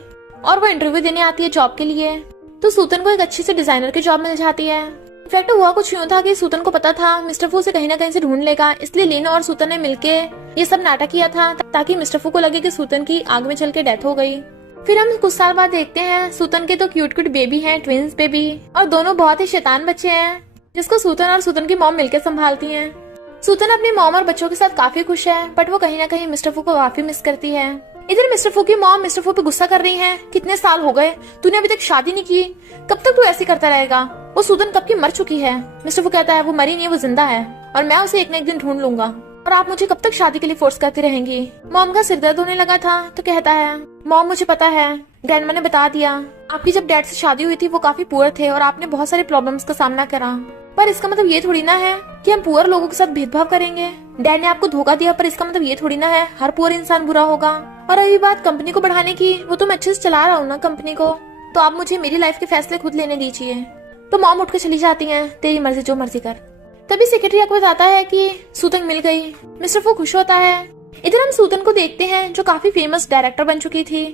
और वो इंटरव्यू देने आती है जॉब के लिए। तो सूतन को एक अच्छी से डिजाइनर की जॉब मिल जाती है। इनफैक्ट हुआ कुछ यूं था कि सूतन को पता था मिस्टर फू से कहीं ना कहीं से ढूंढ लेगा, इसलिए लीन और सूतन ने मिलके ये सब नाटक किया था ताकि मिस्टर फू को लगे कि सूतन की आग में चल के डेथ हो गई। फिर हम कुछ साल बाद देखते हैं सूतन के तो क्यूट क्यूट बेबी हैं, ट्विंस बेबी, और दोनों बहुत ही शैतान बच्चे हैं जिसको सूतन और सूतन की मॉम मिलकर संभालती हैं। सूतन अपनी मॉम और बच्चों के साथ काफी खुश है, बट वो कहीं ना कहीं मिस्टर फू को काफी मिस करती है। इधर मिस्टर फू की मॉम मिस्टर फू पे गुस्सा कर रही है, कितने साल हो गए, तूने अभी तक शादी नहीं की, कब तक तू ऐसे करता रहेगा? वो सूतन कब की मर चुकी है। मिस्टर फू कहता है वो मरी नहीं, वो जिंदा है और मैं उसे एक न एक दिन ढूंढ लूंगा, और आप मुझे कब तक शादी के लिए फोर्स करती रहेंगी। मॉम का सिर दर्द होने लगा था तो कहता है मॉम मुझे पता है, ग्रैंडमा ने बता दिया, आपकी जब डैड से शादी हुई थी वो काफी पुअर थे और आपने बहुत सारे प्रॉब्लम्स का सामना करा, पर इसका मतलब ये थोड़ी ना है कि हम पुअर लोगों के साथ भेदभाव करेंगे। डैड ने आपको धोखा दिया पर इसका मतलब ये थोड़ी ना है हर पुअर इंसान बुरा होगा। और अभी बात कंपनी को बढ़ाने की, वो तो मैं अच्छे से चला रहा हूँ ना कंपनी को, तो आप मुझे मेरी लाइफ के फैसले खुद लेने दीजिए। तो मॉम उठ के चली जाती है, तेरी मर्जी जो मर्जी कर। तभी सेक्रेटरी आपको बताता है कि सूतन मिल गई। मिस्टर फू खुश होता है। इधर हम सूतन को देखते हैं जो काफी फेमस डायरेक्टर बन चुकी थी।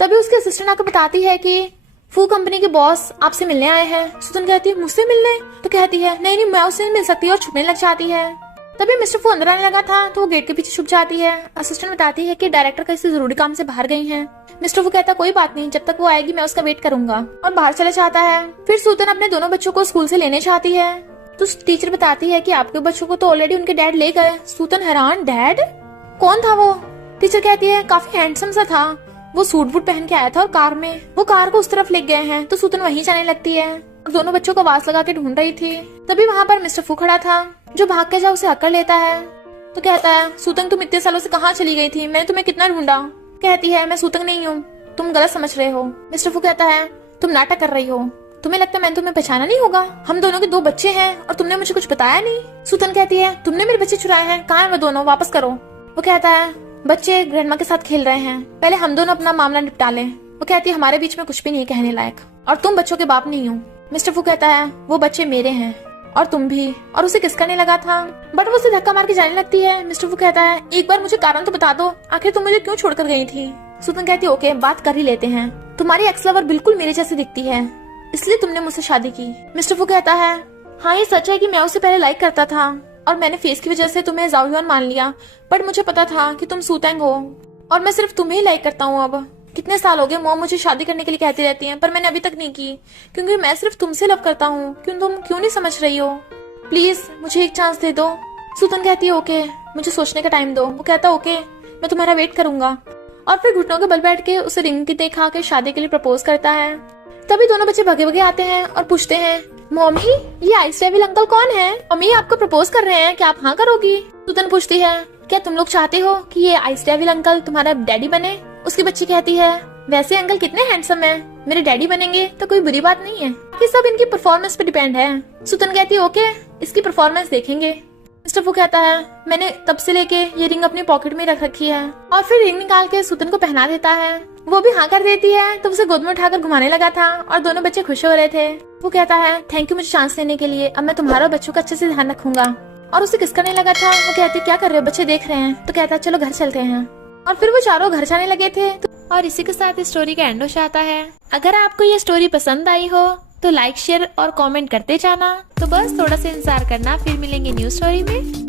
तभी उसके असिस्टेंट आकर बताती है कि फू कंपनी के बॉस आपसे मिलने आए हैं। सूतन कहती है मुझसे मिलने? तो कहती है नहीं नहीं मैं उससे नहीं मिल सकती, और छुपने लग जाती है। तभी मिस्टर फू अंदर आने लगा था तो वो गेट के पीछे छुप जाती है। असिस्टेंट बताती है कि डायरेक्टर किसी जरूरी काम से बाहर गई हैं। मिस्टर फू कहता कोई बात नहीं, जब तक वो आएगी मैं उसका वेट करूंगा, और बाहर चला जाता है। फिर सूतन अपने दोनों बच्चों को स्कूल से लेने चाहती है तो टीचर बताती है कि आपके बच्चों को तो ऑलरेडी उनके डैड ले गए। सूतन हैरान, डैड कौन था वो? टीचर कहती है काफी हैंडसम सा था, वो सूट बूट पहन के आया था और कार में, वो कार को उस तरफ ले गए हैं। तो सूतन वहीं जाने लगती है और दोनों बच्चों को आवाज लगा के ढूंढ रही थी। तभी वहाँ पर मिस्टर फू खड़ा था जो भाग के जा उसे हक कर लेता है। तो कहता है सूतन तुम इतने सालों से कहाँ चली गई थी, मैंने तुम्हें कितना ढूंढा। कहती है मैं सूतन नहीं हूँ, तुम गलत समझ रहे हो। मिस्टर फू कहता है तुम नाटक कर रही हो, तुम्हें लगता है मैंने तुम्हें पहचाना नहीं होगा, हम दोनों के 2 बच्चे हैं और तुमने मुझे कुछ बताया नहीं। सूतन कहती है तुमने मेरे बच्चे चुराए हैं, कहाँ हैं वो दोनों, वापस करो। वो कहता है बच्चे ग्रैंडमा के साथ खेल रहे हैं, पहले हम दोनों अपना मामला निपटा लें। वो कहती है हमारे बीच में कुछ भी नहीं कहने लायक, और तुम बच्चों के बाप नहीं हो। मिस्टर फू कहता है वो बच्चे मेरे हैं और तुम भी, और उसे किस करने लगा था, बट वो उसे धक्का मार के जाने लगती है। मिस्टर फू कहता है एक बार मुझे कारण तो बता दो, आखिर तुम मुझे क्यों छोड़कर गई थी। सूतन कहती है ओके बात कर ही लेते हैं, तुम्हारी एक्स लवर बिल्कुल मेरे जैसी दिखती है, इसलिए तुमने मुझसे शादी की। मिस्टर फू कहता है हाँ ये सच है कि मैं उसे पहले लाइक करता था और मैंने फेस की वजह से तुम्हें जाओ युआन मान लिया, बट मुझे पता था कि तुम सूतेंग हो और मैं सिर्फ तुम्हें ही लाइक करता हूँ। अब कितने साल हो गए मॉम मुझे शादी करने के लिए कहती रहती हैं, पर मैंने अभी तक नहीं की क्योंकि मैं सिर्फ तुमसे लव करता हूँ। तुम क्यों नहीं समझ रही हो, प्लीज मुझे एक चांस दे दो। सूतन कहती है ओके मुझे सोचने का टाइम दो। वो कहता ओके मैं तुम्हारा वेट करूंगा, और फिर घुटनों के बल बैठ के उसे रिंग की देखा के शादी के लिए प्रपोज करता है। तभी दोनों बच्चे भगे भगे आते हैं और पूछते हैं मॉमी ये आइस डेविल अंकल कौन है, मम्मी आपको प्रपोज कर रहे हैं, क्या आप हाँ करोगी। सूतन पूछती है क्या तुम लोग चाहते हो कि ये आइस डेविल अंकल तुम्हारा डैडी बने। उसकी बच्ची कहती है वैसे अंकल कितने हैंडसम है, मेरे डैडी बनेंगे तो कोई बुरी बात नहीं है, ये सब इनकी परफॉर्मेंस पे डिपेंड है। सूतन कहती है ओके इसकी परफॉर्मेंस देखेंगे। मिस्टर फू कहता है मैंने तब से लेके ये रिंग अपनी पॉकेट में रख रखी है, और फिर रिंग निकाल के सूतन को पहना देता है। वो भी हाँ कर देती है तो उसे गोद में उठाकर घुमाने लगा था और दोनों बच्चे खुश हो रहे थे। वो कहता है थैंक यू मुझे चांस देने के लिए, अब मैं तुम्हारा और बच्चों का अच्छे से ध्यान रखूंगा। और उसे किस करने लगा था। वो कहती क्या कर रहे हो, बच्चे देख रहे हैं। तो कहता है चलो घर चलते हैं, और फिर वो चारों घर जाने लगे थे। और इसी के साथ इस स्टोरी का एंड हो जाता है। अगर आपको ये स्टोरी पसंद आई हो तो लाइक शेयर और कमेंट करते जाना। तो बस थोड़ा सा इंतजार करना, फिर मिलेंगे न्यू स्टोरी में।